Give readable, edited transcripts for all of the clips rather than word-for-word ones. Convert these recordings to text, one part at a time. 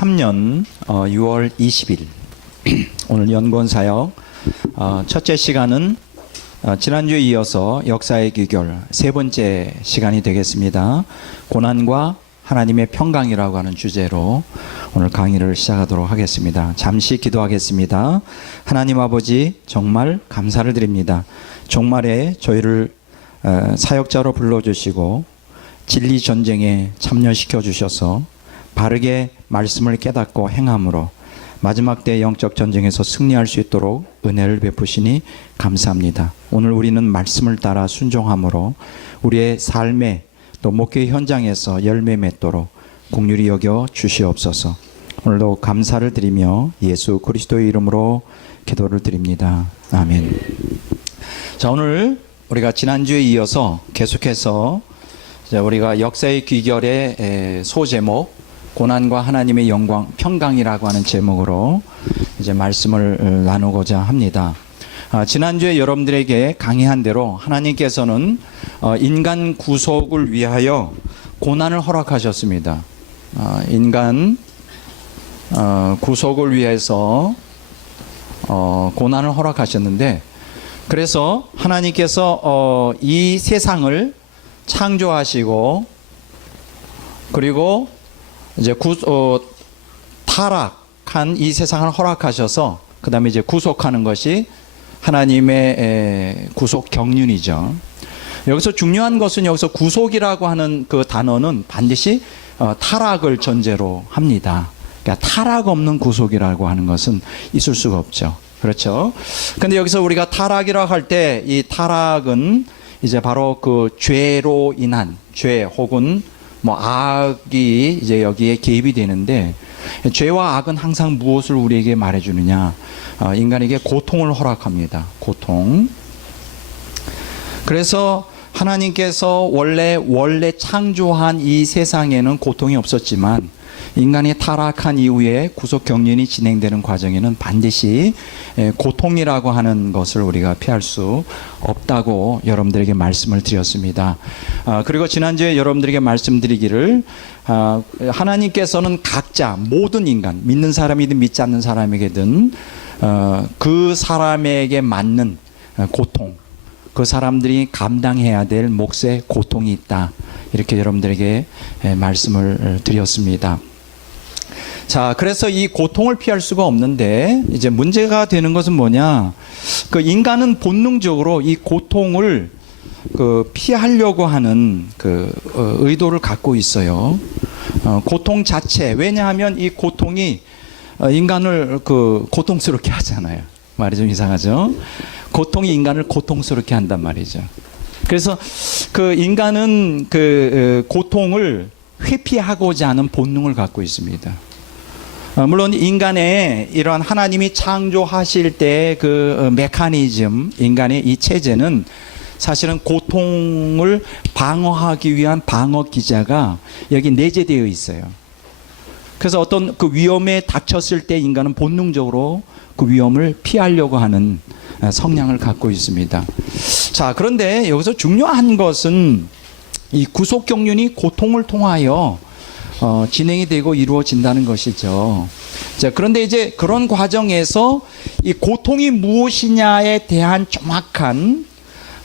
2023년 6월 20일 오늘 연구원사역 첫째 시간은 지난주에 이어서 역사의 귀결 세 번째 시간이 되겠습니다. 고난과 하나님의 평강이라고 하는 주제로 오늘 강의를 시작하도록 하겠습니다. 잠시 기도하겠습니다. 하나님 아버지, 정말 감사를 드립니다. 종말에 저희를 사역자로 불러주시고 진리 전쟁에 참여시켜 주셔서 바르게 말씀을 깨닫고 행함으로 마지막 때 영적 전쟁에서 승리할 수 있도록 은혜를 베푸시니 감사합니다. 오늘 우리는 말씀을 따라 순종함으로 우리의 삶에 또 목회 현장에서 열매 맺도록 긍휼히 여겨 주시옵소서. 오늘도 감사를 드리며 예수 그리스도의 이름으로 기도를 드립니다. 아멘. 자, 오늘 우리가 지난주에 이어서 계속해서 우리가 역사의 귀결의 소제목 고난과 하나님의 영광 평강이라고 하는 제목으로 이제 말씀을 나누고자 합니다. 지난주에 여러분들에게 강의한 대로 하나님께서는 인간 구속을 위하여 고난을 허락하셨습니다. 인간 구속을 위해서 고난을 허락하셨는데, 그래서 하나님께서 이 세상을 창조하시고 그리고 이제 타락한 이 세상을 허락하셔서 그 다음에 이제 구속하는 것이 하나님의 구속 경륜이죠. 여기서 중요한 것은 여기서 구속이라고 하는 그 단어는 반드시 타락을 전제로 합니다. 그러니까 타락 없는 구속이라고 하는 것은 있을 수가 없죠. 그렇죠? 근데 여기서 우리가 타락이라고 할 때 이 타락은 이제 바로 그 죄로 인한 죄 혹은 뭐 악이 이제 여기에 개입이 되는데, 죄와 악은 항상 무엇을 우리에게 말해주느냐? 인간에게 고통을 허락합니다. 고통. 그래서 하나님께서 원래 창조한 이 세상에는 고통이 없었지만 인간이 타락한 이후에 구속 경륜이 진행되는 과정에는 반드시 고통이라고 하는 것을 우리가 피할 수 없다고 여러분들에게 말씀을 드렸습니다. 그리고 지난주에 여러분들에게 말씀드리기를 하나님께서는 각자 모든 인간, 믿는 사람이든 믿지 않는 사람에게든 그 사람에게 맞는 고통, 그 사람들이 감당해야 될 몫의 고통이 있다, 이렇게 여러분들에게 말씀을 드렸습니다. 자, 그래서 이 고통을 피할 수가 없는데 이제 문제가 되는 것은 뭐냐? 그 인간은 본능적으로 이 고통을 피하려고 하는 의도를 갖고 있어요. 고통 자체, 왜냐하면 이 고통이 인간을 고통스럽게 하잖아요. 말이 좀 이상하죠? 고통이 인간을 고통스럽게 한단 말이죠. 그래서 인간은 고통을 회피하고자 하는 본능을 갖고 있습니다. 물론 인간의 이러한 하나님이 창조하실 때 메커니즘, 인간의 이 체제는 사실은 고통을 방어하기 위한 방어 기제가 여기 내재되어 있어요. 그래서 어떤 위험에 닥쳤을 때 인간은 본능적으로 그 위험을 피하려고 하는 성향을 갖고 있습니다. 자, 그런데 여기서 중요한 것은 이 구속 경륜이 고통을 통하여 진행이 되고 이루어진다는 것이죠. 자, 그런데 이제 그런 과정에서 이 고통이 무엇이냐에 대한 정확한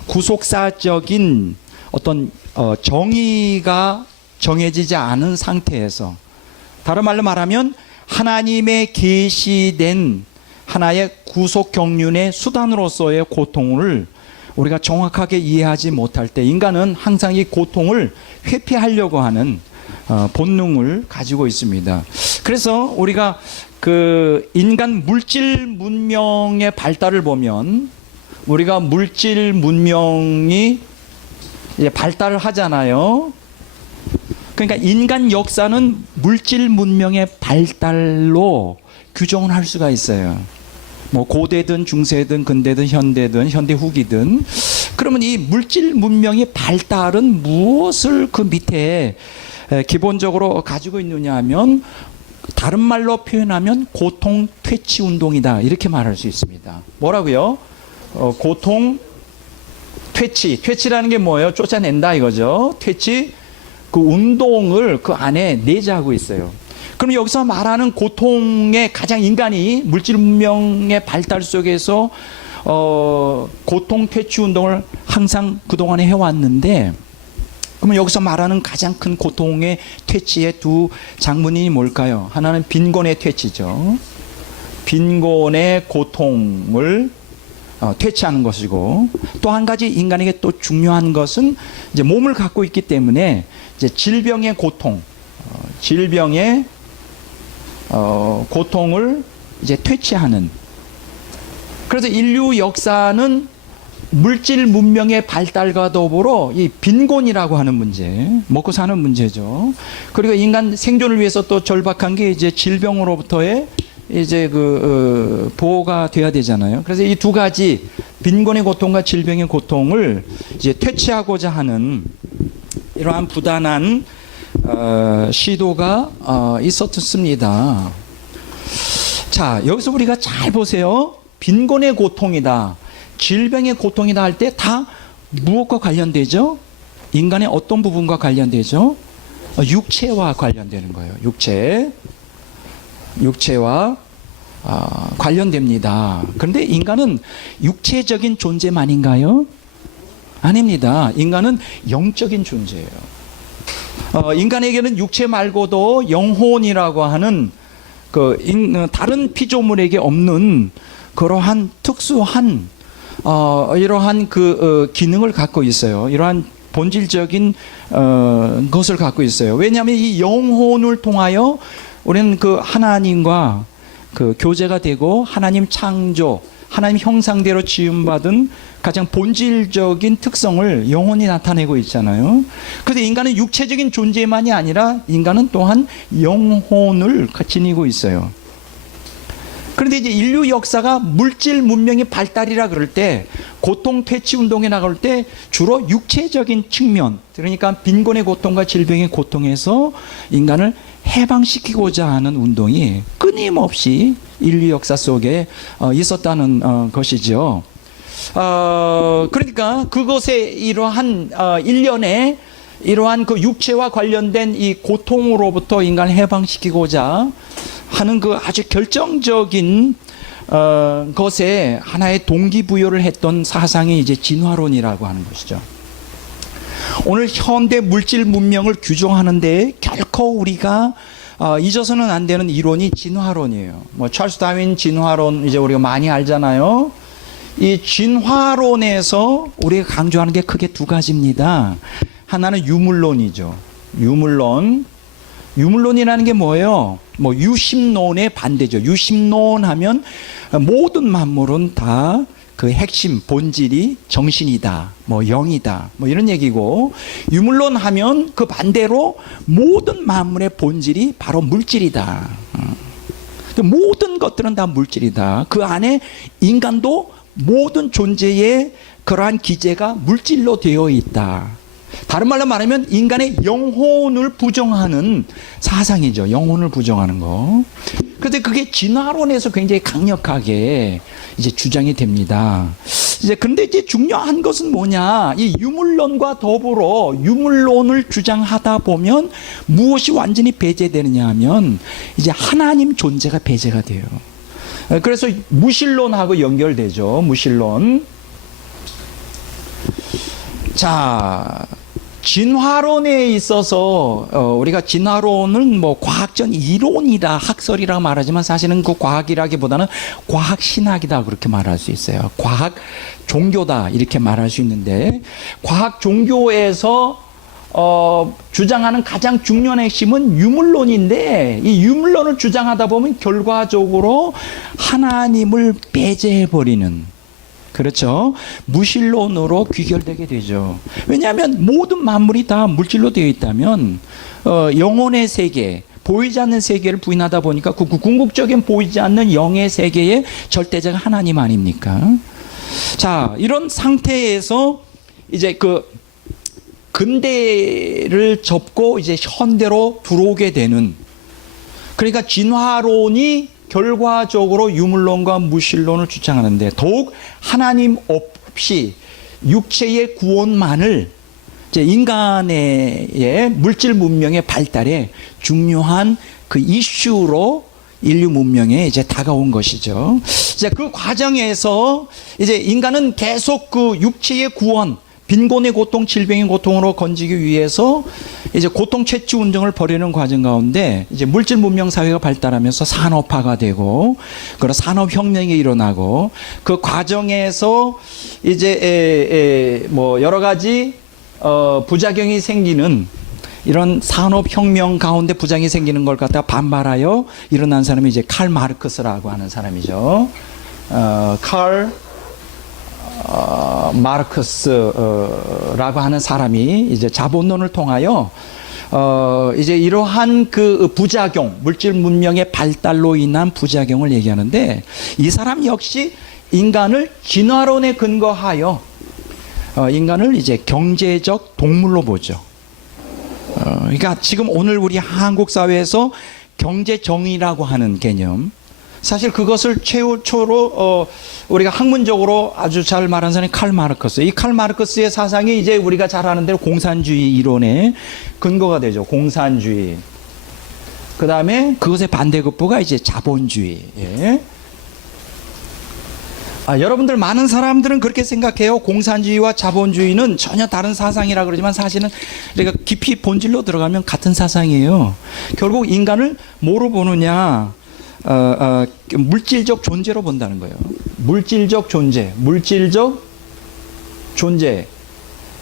구속사적인 어떤 정의가 정해지지 않은 상태에서, 다른 말로 말하면 하나님의 계시된 하나의 구속 경륜의 수단으로서의 고통을 우리가 정확하게 이해하지 못할 때 인간은 항상 이 고통을 회피하려고 하는 본능을 가지고 있습니다. 그래서 우리가 인간 물질 문명의 발달을 보면, 우리가 물질 문명이 이제 발달을 하잖아요. 그러니까 인간 역사는 물질 문명의 발달로 규정을 할 수가 있어요. 뭐 고대든 중세든 근대든 현대든 현대 후기든. 그러면 이 물질 문명의 발달은 무엇을 그 밑에 기본적으로 가지고 있느냐 하면, 다른 말로 표현하면 고통 퇴치 운동이다, 이렇게 말할 수 있습니다. 뭐라고요? 고통 퇴치라는 게 뭐예요? 쫓아낸다 이거죠. 퇴치, 그 운동을 그 안에 내재하고 있어요. 그럼 여기서 말하는 고통의 가장 인간이 물질 문명의 발달 속에서 고통 퇴치 운동을 항상 그동안에 해왔는데, 그러면 여기서 말하는 가장 큰 고통의 퇴치의 두 장문이 뭘까요? 하나는 빈곤의 퇴치죠. 빈곤의 고통을 퇴치하는 것이고, 또 한 가지 인간에게 또 중요한 것은 이제 몸을 갖고 있기 때문에 이제 질병의 고통, 질병의 고통을 이제 퇴치하는. 그래서 인류 역사는 물질 문명의 발달과 더불어 이 빈곤이라고 하는 문제, 먹고 사는 문제죠. 그리고 인간 생존을 위해서 또 절박한 게 이제 질병으로부터의 이제 보호가 돼야 되잖아요. 그래서 이 두 가지 빈곤의 고통과 질병의 고통을 이제 퇴치하고자 하는 이러한 부단한 시도가 있었습니다. 자, 여기서 우리가 잘 보세요. 빈곤의 고통이다, 질병의 고통이다 할 때 다 무엇과 관련되죠? 인간의 어떤 부분과 관련되죠? 육체와 관련되는 거예요. 육체와 관련됩니다. 그런데 인간은 육체적인 존재만인가요? 아닙니다. 인간은 영적인 존재예요. 인간에게는 육체 말고도 영혼이라고 하는 다른 피조물에게 없는 그러한 특수한 이러한 기능을 갖고 있어요. 이러한 본질적인 것을 갖고 있어요. 왜냐하면 이 영혼을 통하여 우리는 하나님과 교제가 되고 하나님 창조, 하나님 형상대로 지음받은 가장 본질적인 특성을 영혼이 나타내고 있잖아요. 그래서 인간은 육체적인 존재만이 아니라 인간은 또한 영혼을 지니고 있어요. 그런데 이제 인류 역사가 물질 문명의 발달이라 그럴 때, 고통 퇴치 운동에 나갈 때 주로 육체적인 측면, 그러니까 빈곤의 고통과 질병의 고통에서 인간을 해방시키고자 하는 운동이 끊임없이 인류 역사 속에 있었다는 것이죠. 그러니까 그것에 이러한 일련의 이러한 육체와 관련된 이 고통으로부터 인간을 해방시키고자 하는 아주 결정적인 것에 하나의 동기부여를 했던 사상이 이제 진화론이라고 하는 것이죠. 오늘 현대 물질 문명을 규정하는데 결코 우리가 잊어서는 안 되는 이론이 진화론이에요. 찰스 다윈 진화론 이제 우리가 많이 알잖아요. 이 진화론에서 우리가 강조하는 게 크게 두 가지입니다. 하나는 유물론이죠. 유물론이라는 게 뭐예요? 유심론의 반대죠. 유심론 하면 모든 만물은 다 핵심, 본질이 정신이다, 영이다, 이런 얘기고, 유물론 하면 그 반대로 모든 만물의 본질이 바로 물질이다. 모든 것들은 다 물질이다. 그 안에 인간도 모든 존재의 그러한 기제가 물질로 되어 있다. 다른 말로 말하면 인간의 영혼을 부정하는 사상이죠. 영혼을 부정하는 거. 그런데 그게 진화론에서 굉장히 강력하게 이제 주장이 됩니다. 그런데 이제 중요한 것은 뭐냐? 이 유물론과 더불어 유물론을 주장하다 보면 무엇이 완전히 배제되느냐 하면 이제 하나님 존재가 배제가 돼요. 그래서 무신론하고 연결되죠. 무신론. 자, 진화론에 있어서 우리가 진화론은 과학적 이론이다, 학설이라 말하지만 사실은 그 과학이라기보다는 과학 신학이다 그렇게 말할 수 있어요. 과학 종교다 이렇게 말할 수 있는데, 과학 종교에서 주장하는 가장 중요한 핵심은 유물론인데, 이 유물론을 주장하다 보면 결과적으로 하나님을 배제해버리는, 그렇죠, 무신론으로 귀결되게 되죠. 왜냐하면 모든 만물이 다 물질로 되어 있다면 영혼의 세계, 보이지 않는 세계를 부인하다 보니까 그 궁극적인 보이지 않는 영의 세계의 절대자가 하나님 아닙니까? 자, 이런 상태에서 이제 근대를 접고 이제 현대로 들어오게 되는, 그러니까 진화론이 결과적으로 유물론과 무신론을 주장하는데, 더욱 하나님 없이 육체의 구원만을 이제 인간의 물질 문명의 발달에 중요한 그 이슈로 인류 문명에 이제 다가온 것이죠. 이제 그 과정에서 이제 인간은 계속 그 육체의 구원, 빈곤의 고통, 질병의 고통으로 건지기 위해서 이제 고통 채취 운동을 벌이는 과정 가운데 이제 물질 문명 사회가 발달하면서 산업화가 되고 그런 산업 혁명이 일어나고 그 과정에서 이제 뭐 여러 가지 부작용이 생기는 이런 산업 혁명 가운데 부작용이 생기는 걸 갖다가 반발하여 일어난 사람이 이제 칼 마르크스라고 하는 사람이죠. 칼 마르크스라고 하는 사람이 이제 자본론을 통하여 이제 이러한 그 부작용, 물질 문명의 발달로 인한 부작용을 얘기하는데 이 사람 역시 인간을 진화론에 근거하여 인간을 이제 경제적 동물로 보죠. 그러니까 지금 오늘 우리 한국 사회에서 경제 정의라고 하는 개념, 사실 그것을 최초로 우리가 학문적으로 아주 잘 말한 사람이 칼 마르크스. 이 칼 마르크스의 사상이 이제 우리가 잘 아는 대로 공산주의 이론의 근거가 되죠. 공산주의. 그 다음에 그것의 반대급부가 이제 자본주의. 예. 여러분들 많은 사람들은 그렇게 생각해요. 공산주의와 자본주의는 전혀 다른 사상이라 그러지만 사실은 우리가 깊이 본질로 들어가면 같은 사상이에요. 결국 인간을 뭐로 보느냐? 물질적 존재로 본다는 거예요. 물질적 존재, 물질적 존재.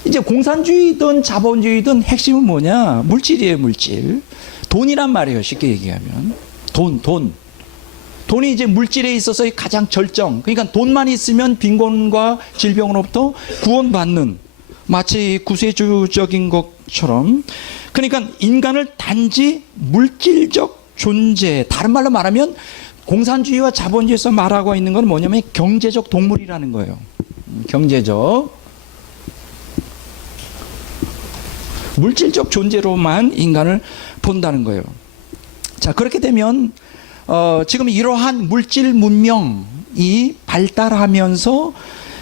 이제 공산주의든 자본주의든 핵심은 뭐냐? 물질이에요, 물질. 돈이란 말이에요, 쉽게 얘기하면. 돈. 돈이 이제 물질에 있어서 가장 절정. 그러니까 돈만 있으면 빈곤과 질병으로부터 구원받는, 마치 구세주적인 것처럼. 그러니까 인간을 단지 물질적 존재, 다른 말로 말하면 공산주의와 자본주의에서 말하고 있는 건 뭐냐면 경제적 동물이라는 거예요. 경제적 물질적 존재로만 인간을 본다는 거예요. 자, 그렇게 되면 지금 이러한 물질 문명이 발달하면서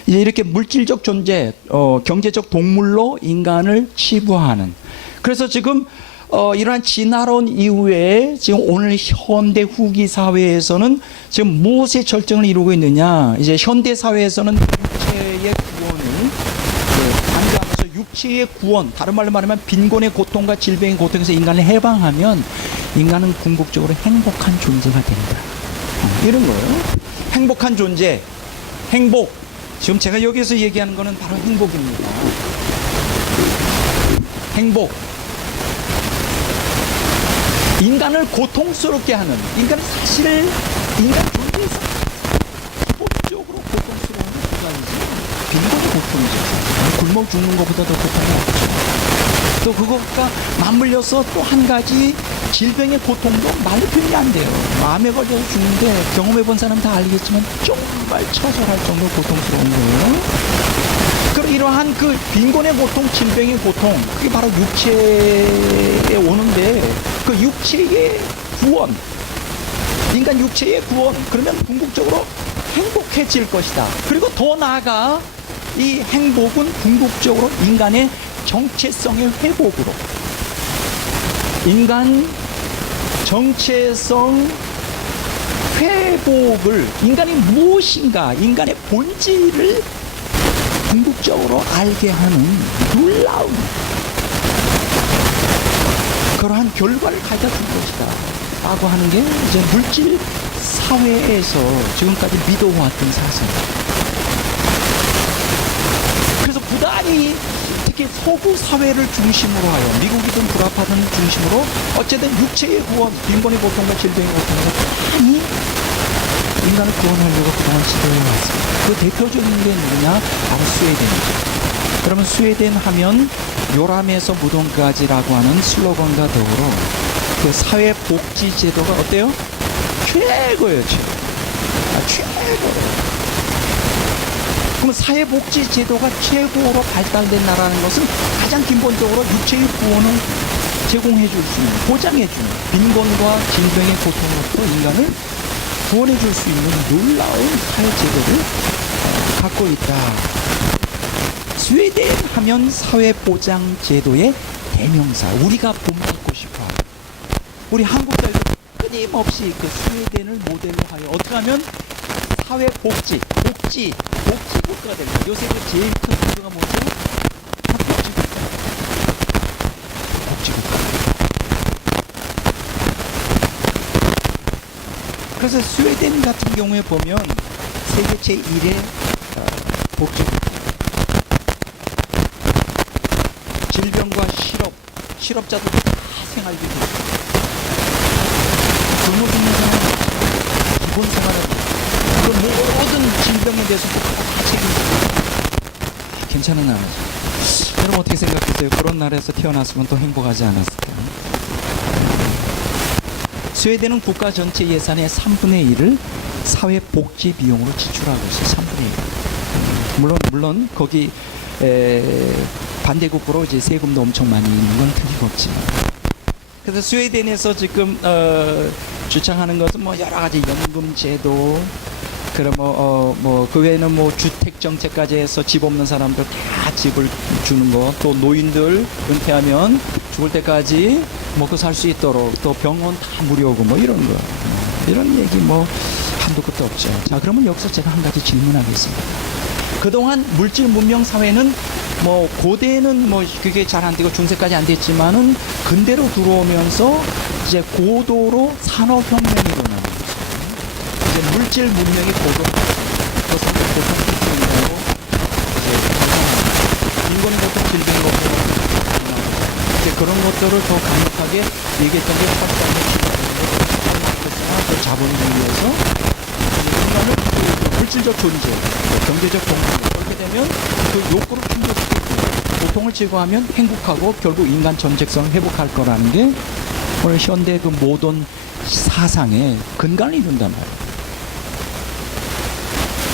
이제 이렇게 물질적 존재, 경제적 동물로 인간을 치부하는. 그래서 지금 이러한 진화론 이후에 지금 오늘 현대 후기 사회에서는 지금 무엇의 절정을 이루고 있느냐? 이제 현대 사회에서는 육체의 구원을 강조하면서 육체의 구원, 다른 말로 말하면 빈곤의 고통과 질병의 고통에서 인간을 해방하면 인간은 궁극적으로 행복한 존재가 된다. 이런 거예요. 행복한 존재, 행복. 지금 제가 여기서 얘기하는 거는 바로 행복입니다. 행복. 인간을 고통스럽게 하는, 인간은 사실 인간 존재에서 기본적으로 고통스러운 게 두 가지지. 빈곤의 고통이죠. 굶어 죽는 것보다 더 고통이 없죠. 또 그것과 맞물려서 또 한 가지 질병의 고통도 말로 표현이 안 돼요. 마음에 걸려서 죽는데 경험해 본 사람 다 알겠지만 정말 처절할 정도로 고통스러운 거예요. 그럼 이러한 그 빈곤의 고통, 질병의 고통, 그게 바로 육체에 오는데 그 육체의 구원, 인간 육체의 구원, 그러면 궁극적으로 행복해질 것이다. 그리고 더 나아가 이 행복은 궁극적으로 인간의 정체성의 회복으로, 인간 정체성 회복을, 인간이 무엇인가, 인간의 본질을 궁극적으로 알게 하는 놀라운 그러한 결과를 가져다 줄 것이다 라고 하는 게 이제 물질 사회에서 지금까지 믿어왔던 사상입니다. 그래서 부단히 특히 서구 사회를 중심으로 하여, 미국이든 불합화든 중심으로 어쨌든 육체의 구원, 빈곤의 고통과 질병의 고통과 많이 인간을 구원하려고 그동안 시도해왔습니다. 그 대표적인 게 누구냐? 바로 스웨덴이죠. 그러면 스웨덴 하면 요람에서 무덤까지라고 하는 슬로건과 더불어 그 사회복지제도가 어때요? 최고예요, 최고예요. 그럼 사회복지제도가 최고로 발달된 나라는 것은 가장 기본적으로 육체의 구원을 제공해 줄 수 있는, 보장해 주는, 빈곤과 질병의 고통으로부터 인간을 구원해 줄 수 있는 놀라운 사회제도를 갖고 있다. 스웨덴 하면 사회보장제도의 대명사, 우리가 본받고 싶어하는 우리 한국사회도 끊임없이 그 스웨덴을 모델로 하여 어떻게 하면 사회 복지 국가가 됩니다. 요새 제일 큰 문제가 뭐죠? 복지국가. 그래서 스웨덴 같은 경우에 보면 세계 제1의 복지국가. 질병과 실업자들 다 생활비 굶어 죽는 사람 기본 생활을 그 모든 질병에 대해서 다 책임지고 괜찮은 나라죠. 여러분 어떻게 생각하세요? 그런 나라에서 태어났으면 또 행복하지 않았을까요? 스웨덴은 국가 전체 예산의 3분의 1을 사회복지 비용으로 지출하고 있어요. 3분의 1. 물론 거기 반대국으로 이제 세금도 엄청 많이 있는 건 틀림없지만. 그래서 스웨덴에서 지금 주창하는 것은 뭐 여러 가지 연금 제도, 그럼 그 외에는 뭐 주택 정책까지 해서 집 없는 사람들 다 집을 주는 거, 또 노인들 은퇴하면 죽을 때까지 먹고 살 수 있도록, 또 병원 다 무료고 뭐 이런 거, 이런 얘기 뭐 한도 끝도 없죠. 자, 그러면 여기서 제가 한 가지 질문하겠습니다. 그동안 물질 문명 사회는 뭐 고대는 뭐 그게 잘 안 되고 중세까지 안 됐지만은 근대로 들어오면서 이제 고도로 산업혁명이 일어나는 거죠. 이제 물질 문명이 그것은 고통질병이라고 이제 인권 고통 질병 고통 이제 그런 것들을 더 강력하게 얘기했던 게 또 자본주의에서 인간을 물질적 존재, 경제적 동물 그렇게 되면 그 욕구를 충족시키고 고통을 제거하면 행복하고 결국 인간 전쟁성을 회복할 거라는 게 오늘 현대 그 모던 사상의 근간을 이룬단 말이에요.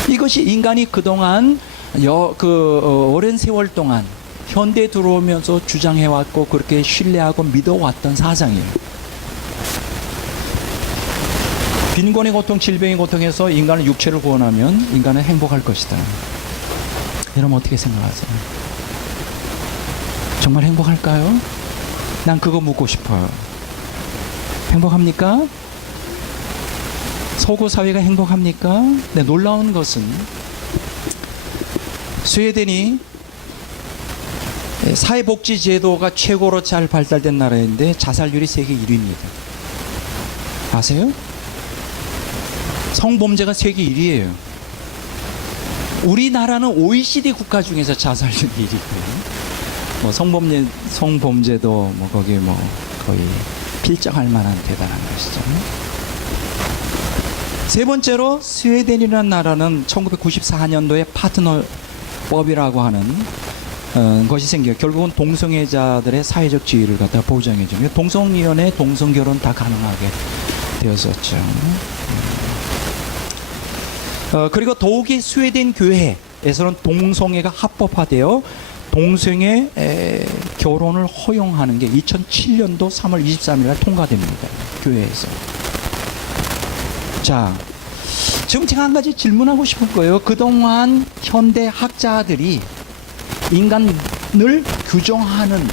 이것이 인간이 그동안 오랜 세월 동안 현대에 들어오면서 주장해왔고 그렇게 신뢰하고 믿어왔던 사상이에요. 빈곤의 고통, 질병의 고통에서 인간은 육체를 구원하면 인간은 행복할 것이다. 여러분 어떻게 생각하세요? 정말 행복할까요? 난 그거 묻고 싶어요. 행복합니까? 서구 사회가 행복합니까? 네, 놀라운 것은 스웨덴이 사회복지 제도가 최고로 잘 발달된 나라인데 자살률이 세계 1위입니다. 아세요? 성범죄가 세계 1위예요. 우리나라는 OECD 국가 중에서 자살률 1위고요. 뭐 성범죄도 뭐 거기 뭐 거의 필적할 만한 대단한 것이죠. 세 번째로 스웨덴이라는 나라는 1994년도에 파트너법이라고 하는 것이 생겨요. 결국은 동성애자들의 사회적 지위를 갖다 보장해주며 동성이혼에 동성결혼 다 가능하게 되었었죠. 그리고 더욱이 스웨덴 교회에서는 동성애가 합법화되어 동성애 결혼을 허용하는 게 2007년도 3월 23일 날 통과됩니다. 교회에서. 자, 지금 제가 한 가지 질문하고 싶은 거예요. 그동안 현대 학자들이 인간을 규정하는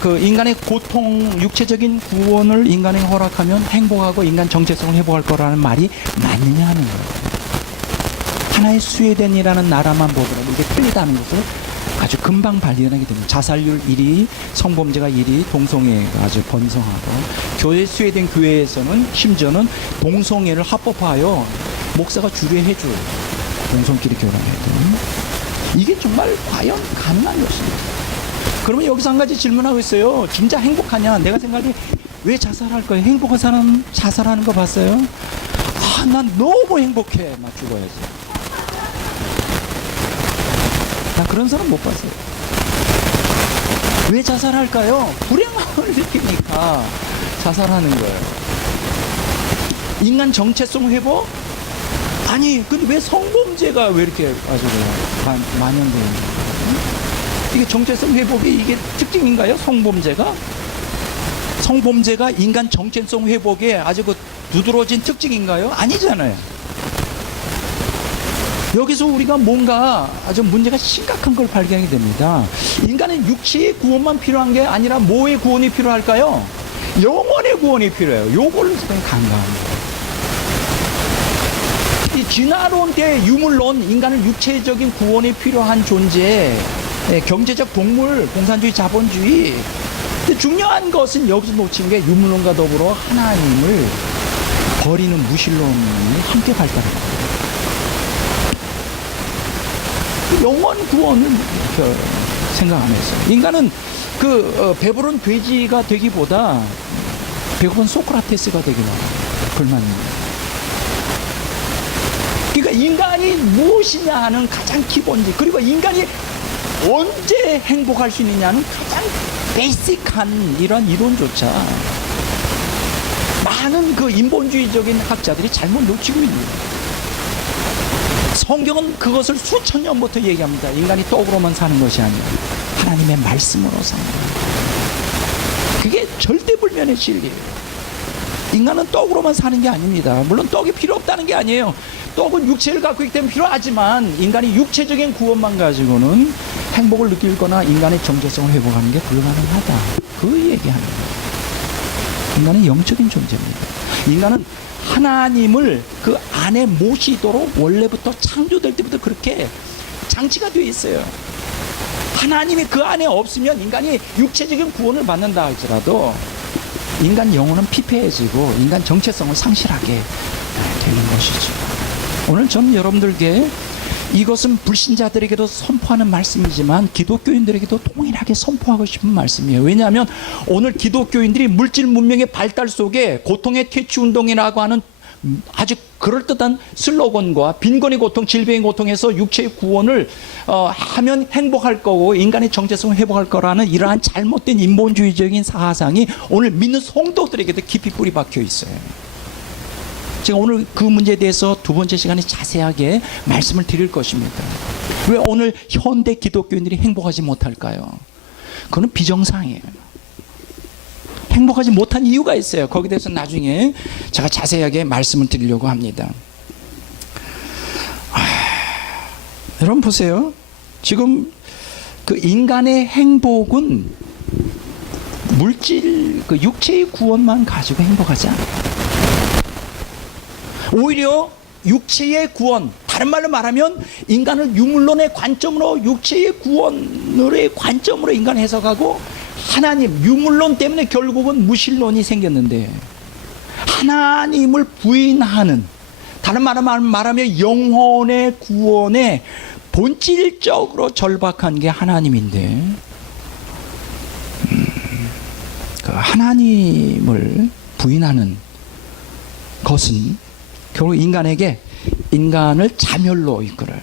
그 인간의 고통, 육체적인 구원을 인간에게 허락하면 행복하고 인간 정체성을 회복할 거라는 말이 맞느냐 하는 거예요. 하나의 스웨덴이라는 나라만 보더라도 이게 틀리다는 것을 아주 금방 발견하게 됩니다. 자살률 1위, 성범죄가 1위, 동성애가 아주 번성하고 교회 스웨덴 교회에서는 심지어는 동성애를 합법화하여 목사가 주례해줘요. 동성끼리 결혼해도. 이게 정말 과연 가능한 것입니다. 그러면 여기서 한 가지 질문하고 있어요. 진짜 행복하냐? 내가 생각해 왜 자살할 거예요? 행복한 사람 자살하는 거 봤어요? 아, 난 너무 행복해. 막 죽어야지. 나 그런 사람 못 봤어요. 왜 자살할까요? 불행함을 느끼니까 자살하는 거예요. 인간 정체성 회복? 아니, 근데 왜 성범죄가 왜 이렇게 아주 만연되는 거예요? 이게 정체성 회복이 이게 특징인가요? 성범죄가 인간 정체성 회복에 아주 그 두드러진 특징인가요? 아니잖아요. 여기서 우리가 뭔가 아주 문제가 심각한 걸 발견하게 됩니다. 인간은 육체의 구원만 필요한 게 아니라 뭐의 구원이 필요할까요? 영원의 구원이 필요해요. 요거를 상당히 간과합니다. 이 진화론 때 유물론, 인간은 육체적인 구원이 필요한 존재, 경제적 동물, 공산주의, 자본주의. 근데 중요한 것은 여기서 놓친 게 유물론과 더불어 하나님을 버리는 무신론이 함께 발달합니다. 영원 구원을 생각 안 했어요. 인간은 배부른 돼지가 되기보다 배고픈 소크라테스가 되기 바랍니다. 불만입니다. 그러니까 인간이 무엇이냐 하는 가장 기본지, 그리고 인간이 언제 행복할 수 있느냐는 가장 베이직한 이런 이론조차 많은 인본주의적인 학자들이 잘못 놓치고 있습니다. 성경은 그것을 수천 년부터 얘기합니다. 인간이 떡으로만 사는 것이 아니라 하나님의 말씀으로 사는 거예요. 그게 절대불면의 진리예요. 인간은 떡으로만 사는 게 아닙니다. 물론 떡이 필요 없다는 게 아니에요. 떡은 육체를 갖고 있기 때문에 필요하지만 인간이 육체적인 구원만 가지고는 행복을 느낄 거나 인간의 정체성을 회복하는 게 불가능하다. 그 얘기하는 거예요. 인간은 영적인 존재입니다. 인간은 하나님을 그 안에 모시도록 원래부터 창조될 때부터 그렇게 장치가 되어 있어요. 하나님이 그 안에 없으면 인간이 육체적인 구원을 받는다 할지라도 인간 영혼은 피폐해지고 인간 정체성을 상실하게 되는 것이죠. 오늘 저는 여러분들께 이것은 불신자들에게도 선포하는 말씀이지만 기독교인들에게도 동일하게 선포하고 싶은 말씀이에요. 왜냐하면 오늘 기독교인들이 물질 문명의 발달 속에 고통의 퇴치 운동이라고 하는 아주 그럴듯한 슬로건과 빈곤의 고통, 질병의 고통에서 육체의 구원을 하면 행복할 거고 인간의 정체성을 회복할 거라는 이러한 잘못된 인본주의적인 사상이 오늘 믿는 성도들에게도 깊이 뿌리 박혀 있어요. 제가 오늘 그 문제에 대해서 두 번째 시간에 자세하게 말씀을 드릴 것입니다. 왜 오늘 현대 기독교인들이 행복하지 못할까요? 그건 비정상이에요. 행복하지 못한 이유가 있어요. 거기에 대해서 나중에 제가 자세하게 말씀을 드리려고 합니다. 여러분 보세요. 지금 그 인간의 행복은 물질, 육체의 구원만 가지고 행복하지 않아요. 오히려 육체의 구원, 다른 말로 말하면 인간을 유물론의 관점으로 육체의 구원의 관점으로 인간 해석하고 하나님, 유물론 때문에 결국은 무신론이 생겼는데 하나님을 부인하는, 다른 말로 말하면 영혼의 구원에 본질적으로 절박한 게 하나님인데 그 하나님을 부인하는 것은 결국 인간을 자멸로 이끌어요.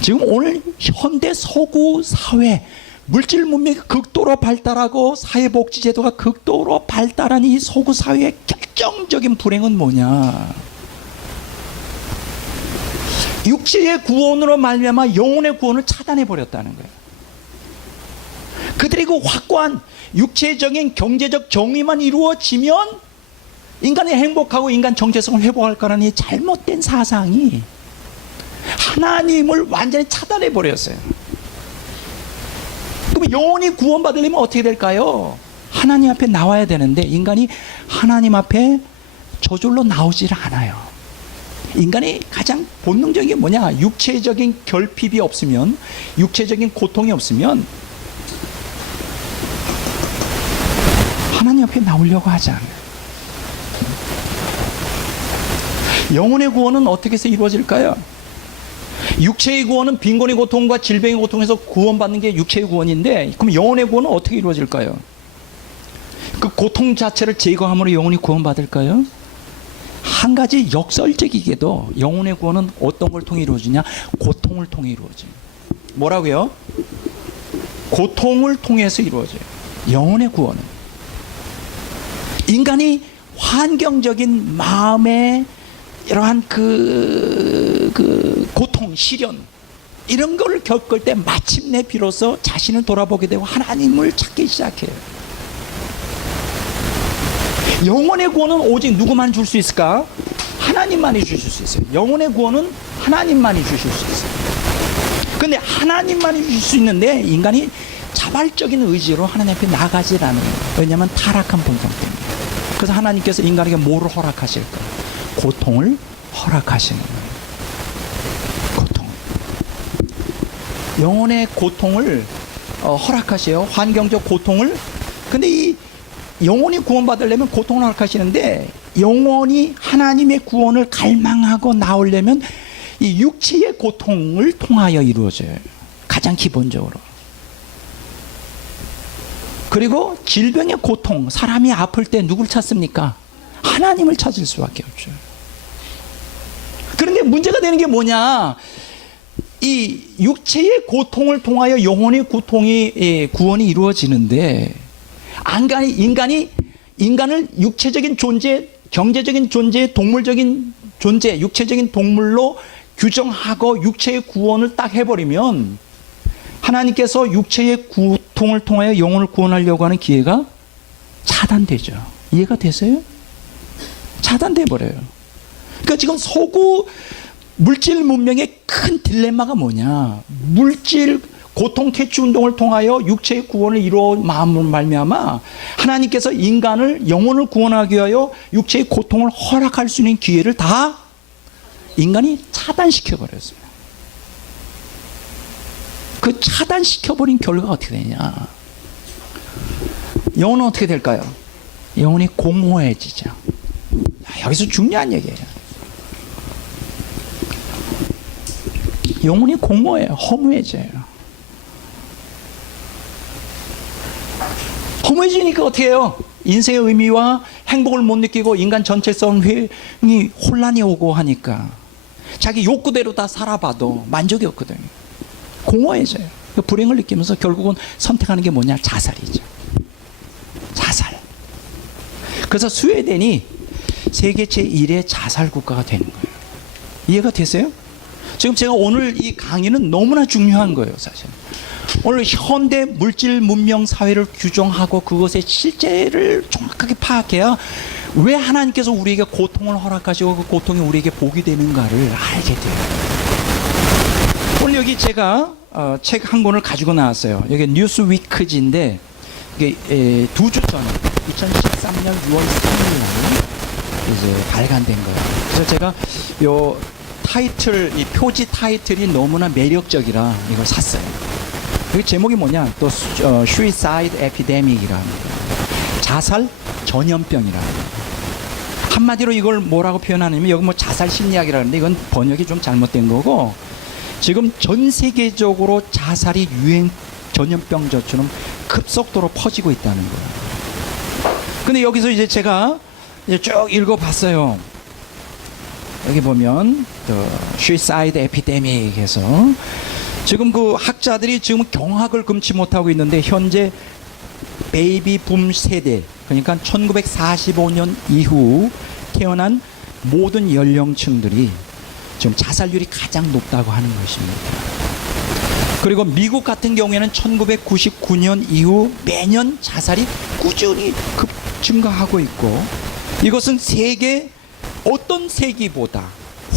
지금 오늘 현대 서구 사회 물질 문명이 극도로 발달하고 사회복지제도가 극도로 발달한 이 서구 사회의 결정적인 불행은 뭐냐? 육체의 구원으로 말미암아 영혼의 구원을 차단해 버렸다는 거예요. 그들이 그 확고한 육체적인 경제적 정의만 이루어지면 인간이 행복하고 인간 정체성을 회복할 거라는 이 잘못된 사상이 하나님을 완전히 차단해 버렸어요. 그럼 영혼이 구원받으려면 어떻게 될까요? 하나님 앞에 나와야 되는데 인간이 하나님 앞에 저절로 나오질 않아요. 인간이 가장 본능적인 게 뭐냐? 육체적인 결핍이 없으면, 육체적인 고통이 없으면 하나님 앞에 나오려고 하지 않아요. 영혼의 구원은 어떻게 해서 이루어질까요? 육체의 구원은 빈곤의 고통과 질병의 고통에서 구원받는 게 육체의 구원인데, 그럼 영혼의 구원은 어떻게 이루어질까요? 그 고통 자체를 제거함으로 영혼이 구원받을까요? 한 가지 역설적이게도 영혼의 구원은 어떤 걸 통해 이루어지냐? 고통을 통해 이루어져요. 뭐라고요? 고통을 통해서 이루어져요. 영혼의 구원은 인간이 환경적인 마음의 이러한 고통, 시련 이런 걸 겪을 때 마침내 비로소 자신을 돌아보게 되고 하나님을 찾기 시작해요. 영혼의 구원은 오직 누구만 줄 수 있을까? 하나님만이 주실 수 있어요. 영혼의 구원은 하나님만이 주실 수 있어요. 그런데 하나님만이 주실 수 있는데 인간이 자발적인 의지로 하나님 앞에 나가지 않는 거예요. 왜냐하면 타락한 본성 때문에. 그래서 하나님께서 인간에게 뭐를 허락하실까? 고통을 허락하시는 거예요. 고통. 영혼의 고통을 허락하세요. 환경적 고통을. 근데 이 영혼이 구원받으려면 고통을 허락하시는데, 영혼이 하나님의 구원을 갈망하고 나오려면 이 육체의 고통을 통하여 이루어져요. 가장 기본적으로. 그리고 질병의 고통, 사람이 아플 때 누굴 찾습니까? 하나님을 찾을 수밖에 없죠. 그런데 문제가 되는 게 뭐냐? 이 육체의 고통을 통하여 영혼의 구원이 이루어지는데, 인간을 육체적인 존재, 경제적인 존재, 동물적인 존재, 육체적인 동물로 규정하고 육체의 구원을 딱 해버리면 하나님께서 육체의 고통을 통하여 영혼을 구원하려고 하는 기회가 차단되죠. 이해가 되세요? 차단돼 버려요. 그러니까 지금 서구 물질 문명의 큰 딜레마가 뭐냐? 물질 고통 퇴치 운동을 통하여 육체의 구원을 이루어 마음을 말미암아 하나님께서 인간을 영혼을 구원하기 위하여 육체의 고통을 허락할 수 있는 기회를 다 인간이 차단시켜 버렸어요. 그 차단시켜버린 결과가 어떻게 되냐? 영혼은 어떻게 될까요? 영혼이 공허해지죠. 여기서 중요한 얘기예요. 영혼이 공허해요. 허무해져요. 허무해지니까 어떻게 해요? 인생의 의미와 행복을 못 느끼고 인간 전체성이 혼란이 오고 하니까 자기 욕구대로 다 살아봐도 만족이 없거든요. 공허해져요. 불행을 느끼면서 결국은 선택하는 게 뭐냐? 자살이죠. 자살. 그래서 스웨덴이 세계 제1의 자살 국가가 되는 거예요. 이해가 되세요? 지금 제가 오늘 이 강의는 너무나 중요한 거예요, 사실. 오늘 현대 물질 문명 사회를 규정하고 그것의 실제를 정확하게 파악해야 왜 하나님께서 우리에게 고통을 허락하시고 그 고통이 우리에게 복이 되는가를 알게 돼요. 오늘 여기 제가 책 한 권을 가지고 나왔어요. 여기 뉴스위크지인데 이게 2주 전에 2013년 6월 3일 날 이제 발간된 거예요. 그래서 제가 요 타이틀, 이 표지 타이틀이 너무나 매력적이라 이걸 샀어요. 그 제목이 뭐냐? 또 Suicide Epidemic이라 합니다. 자살 전염병이라 합니다. 한마디로 이걸 뭐라고 표현하냐면 여기 뭐 자살 심리학이라 하는데 이건 번역이 좀 잘못된 거고, 지금 전 세계적으로 자살이 유행 전염병처럼 급속도로 퍼지고 있다는 거예요. 근데 여기서 이제 제가 이제 쭉 읽어봤어요. 여기 보면 Suicide Epidemic에서 지금 그 학자들이 지금 경악을 금치 못하고 있는데, 현재 베이비 붐 세대, 그러니까 1945년 이후 태어난 모든 연령층들이 지금 자살률이 가장 높다고 하는 것입니다. 그리고 미국 같은 경우에는 1999년 이후 매년 자살이 꾸준히 증가하고 있고, 이것은 세계 어떤 세기보다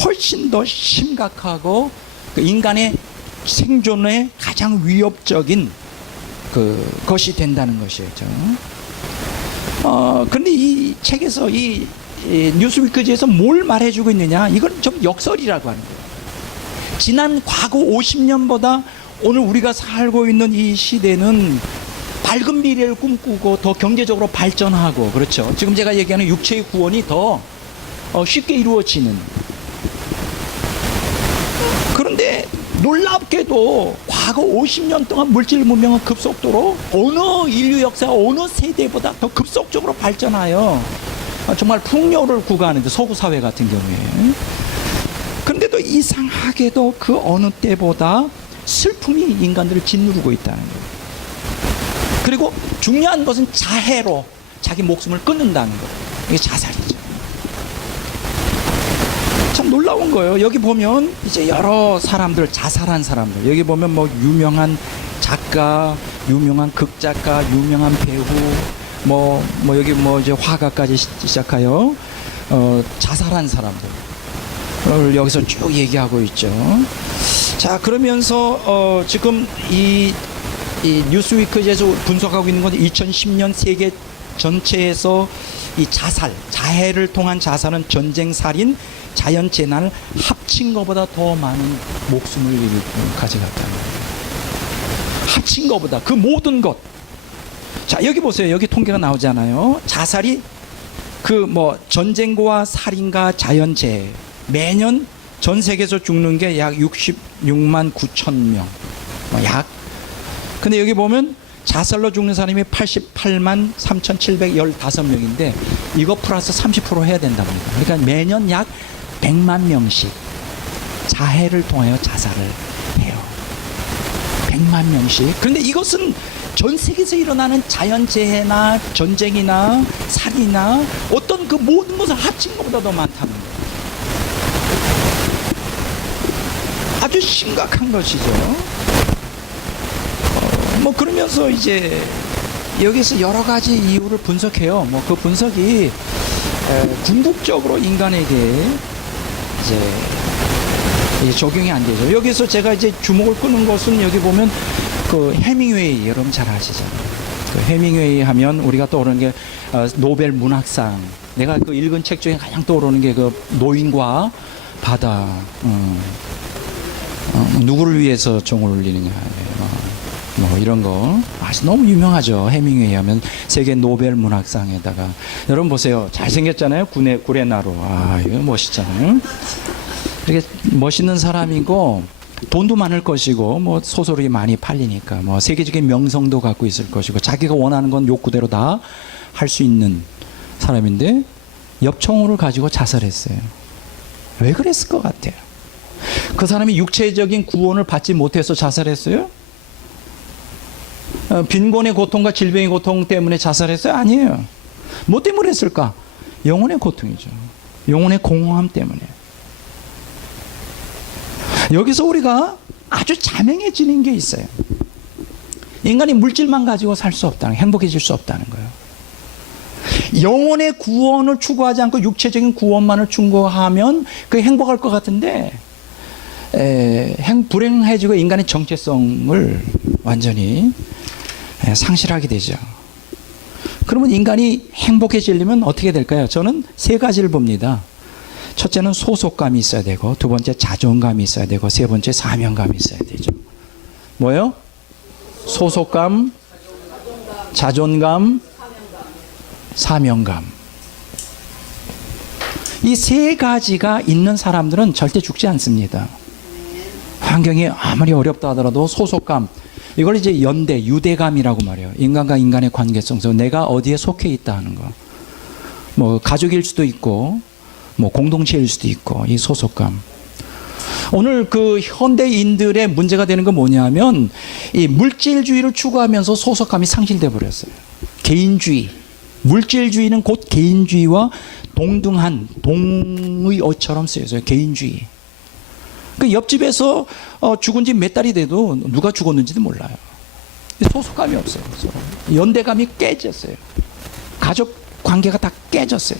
훨씬 더 심각하고 인간의 생존에 가장 위협적인 것이 된다는 것이죠. 그런데 이 책에서 이 뉴스위크지에서 뭘 말해주고 있느냐? 이건 좀 역설이라고 하는 거예요. 지난 과거 50년보다 오늘 우리가 살고 있는 이 시대는 밝은 미래를 꿈꾸고 더 경제적으로 발전하고, 그렇죠. 지금 제가 얘기하는 육체의 구원이 더 쉽게 이루어지는. 그런데 놀랍게도 과거 50년 동안 물질 문명은 급속도로 어느 인류 역사 어느 세대보다 더 급속적으로 발전하여 정말 풍요를 구가하는데, 서구 사회 같은 경우에. 그런데도 이상하게도 그 어느 때보다 슬픔이 인간들을 짓누르고 있다는 거예요. 그리고 중요한 것은 자해로 자기 목숨을 끊는다는 거예요. 이게 자살이죠. 참 놀라운 거예요. 여기 보면 이제 여러 사람들, 자살한 사람들, 여기 보면 뭐 유명한 작가, 유명한 극작가, 유명한 배우, 뭐 여기 뭐 이제 화가까지 시작하여 자살한 사람들 여기서 쭉 얘기하고 있죠. 자, 그러면서 지금 이 이 뉴스위크에서 분석하고 있는 건 2010년 세계 전체에서 이 자해를 통한 자살은 전쟁, 살인, 자연재난을 합친 것보다 더 많은 목숨을 가져갔다는 거예요. 합친 것보다 그 모든 것. 자, 여기 보세요. 여기 통계가 나오잖아요. 자살이 전쟁과 살인과 자연재해 매년 전 세계에서 죽는 게 약 66만 9천 명. 근데 여기 보면 자살로 죽는 사람이 88만 3,715명인데 이거 플러스 30% 해야 된답니다. 그러니까 매년 약 100만 명씩 자해를 통하여 자살을 해요. 100만 명씩. 그런데 이것은 전 세계에서 일어나는 자연재해나 전쟁이나 살이나 어떤 그 모든 것을 합친 것보다 더 많다는 거예요. 아주 심각한 것이죠. 그러면서 이제 여기서 여러 가지 이유를 분석해요. 그 분석이 궁극적으로 인간에게 이제 적용이 안 되죠. 여기서 제가 이제 주목을 끄는 것은 여기 보면 그 해밍웨이 여러분 잘 아시잖아요. 그 해밍웨이 하면 우리가 떠오르는 게 노벨 문학상. 내가 그 읽은 책 중에 가장 떠오르는 게 그 노인과 바다. 누구를 위해서 종을 울리느냐. 이런 거 아주 너무 유명하죠. 해밍웨이 하면 세계 노벨 문학상에다가 여러분 보세요. 잘생겼잖아요. 구레나루. 이거 멋있잖아요. 이렇게 멋있는 사람이고 돈도 많을 것이고 소설이 많이 팔리니까 세계적인 명성도 갖고 있을 것이고 자기가 원하는 건 욕구대로 다 할 수 있는 사람인데 엽총을 가지고 자살했어요. 왜 그랬을 것 같아요? 그 사람이 육체적인 구원을 받지 못해서 자살했어요? 빈곤의 고통과 질병의 고통 때문에 자살했어요? 아니에요. 뭐 때문에 했을까? 영혼의 고통이죠. 영혼의 공허함 때문에. 여기서 우리가 아주 자명해지는 게 있어요. 인간이 물질만 가지고 살 수 없다는, 행복해질 수 없다는 거예요. 영혼의 구원을 추구하지 않고 육체적인 구원만을 추구하면 그게 행복할 것 같은데 불행해지고 인간의 정체성을 완전히 상실하게 되죠. 그러면 인간이 행복해지려면 어떻게 될까요? 저는 세 가지를 봅니다. 첫째는 소속감이 있어야 되고, 두 번째 자존감이 있어야 되고, 세 번째 사명감이 있어야 되죠. 뭐요? 소속감, 자존감, 사명감. 이 세 가지가 있는 사람들은 절대 죽지 않습니다. 환경이 아무리 어렵다 하더라도 소속감, 이걸 이제 유대감이라고 말해요. 인간과 인간의 관계성에서 내가 어디에 속해 있다 하는 거. 가족일 수도 있고, 공동체일 수도 있고, 이 소속감. 오늘 그 현대인들의 문제가 되는 건 뭐냐면, 이 물질주의를 추구하면서 소속감이 상실돼 버렸어요. 개인주의. 물질주의는 곧 개인주의와 동등한 동의어처럼 쓰여져요. 개인주의. 그 옆집에서 죽은 지 몇 달이 돼도 누가 죽었는지도 몰라요. 소속감이 없어요. 연대감이 깨졌어요. 가족 관계가 다 깨졌어요.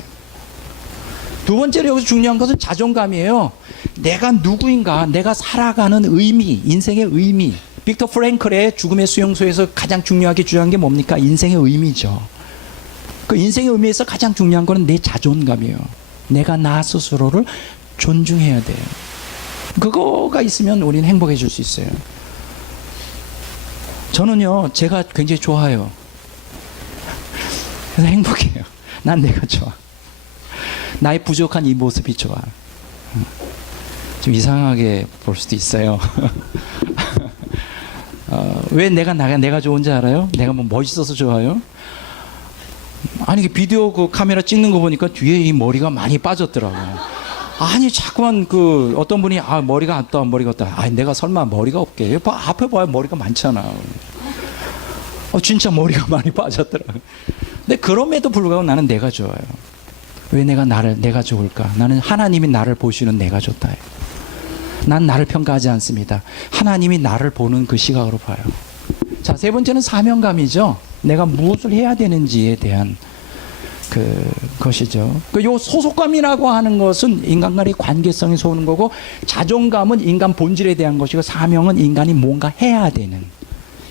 두 번째로 여기서 중요한 것은 자존감이에요. 내가 누구인가, 내가 살아가는 의미, 인생의 의미. 빅터 프랭클의 죽음의 수용소에서 가장 중요하게 주장한 게 뭡니까? 인생의 의미죠. 그 인생의 의미에서 가장 중요한 거는 내 자존감이에요. 내가 나 스스로를 존중해야 돼요. 그거가 있으면 우리는 행복해질 수 있어요. 저는요, 제가 굉장히 좋아요. 그래서 행복해요. 난 내가 좋아. 나의 부족한 이 모습이 좋아. 좀 이상하게 볼 수도 있어요. 왜 내가 좋은지 알아요? 내가 멋있어서 좋아요? 아니, 비디오 그 카메라 찍는 거 보니까 뒤에 이 머리가 많이 빠졌더라고요. 아니, 자꾸만 어떤 분이, 머리가 없다, 머리가 없다. 내가 설마 머리가 없게. 앞에 봐야 머리가 많잖아. 진짜 머리가 많이 빠졌더라고요. 근데 그럼에도 불구하고 나는 내가 좋아요. 왜 내가 좋을까? 나는 하나님이 나를 보시는 내가 좋다. 난 나를 평가하지 않습니다. 하나님이 나를 보는 그 시각으로 봐요. 자, 세 번째는 사명감이죠. 내가 무엇을 해야 되는지에 대한 것이죠. 요 소속감이라고 하는 것은 인간과의 관계성에서 오는 거고, 자존감은 인간 본질에 대한 것이고, 사명은 인간이 뭔가 해야 되는,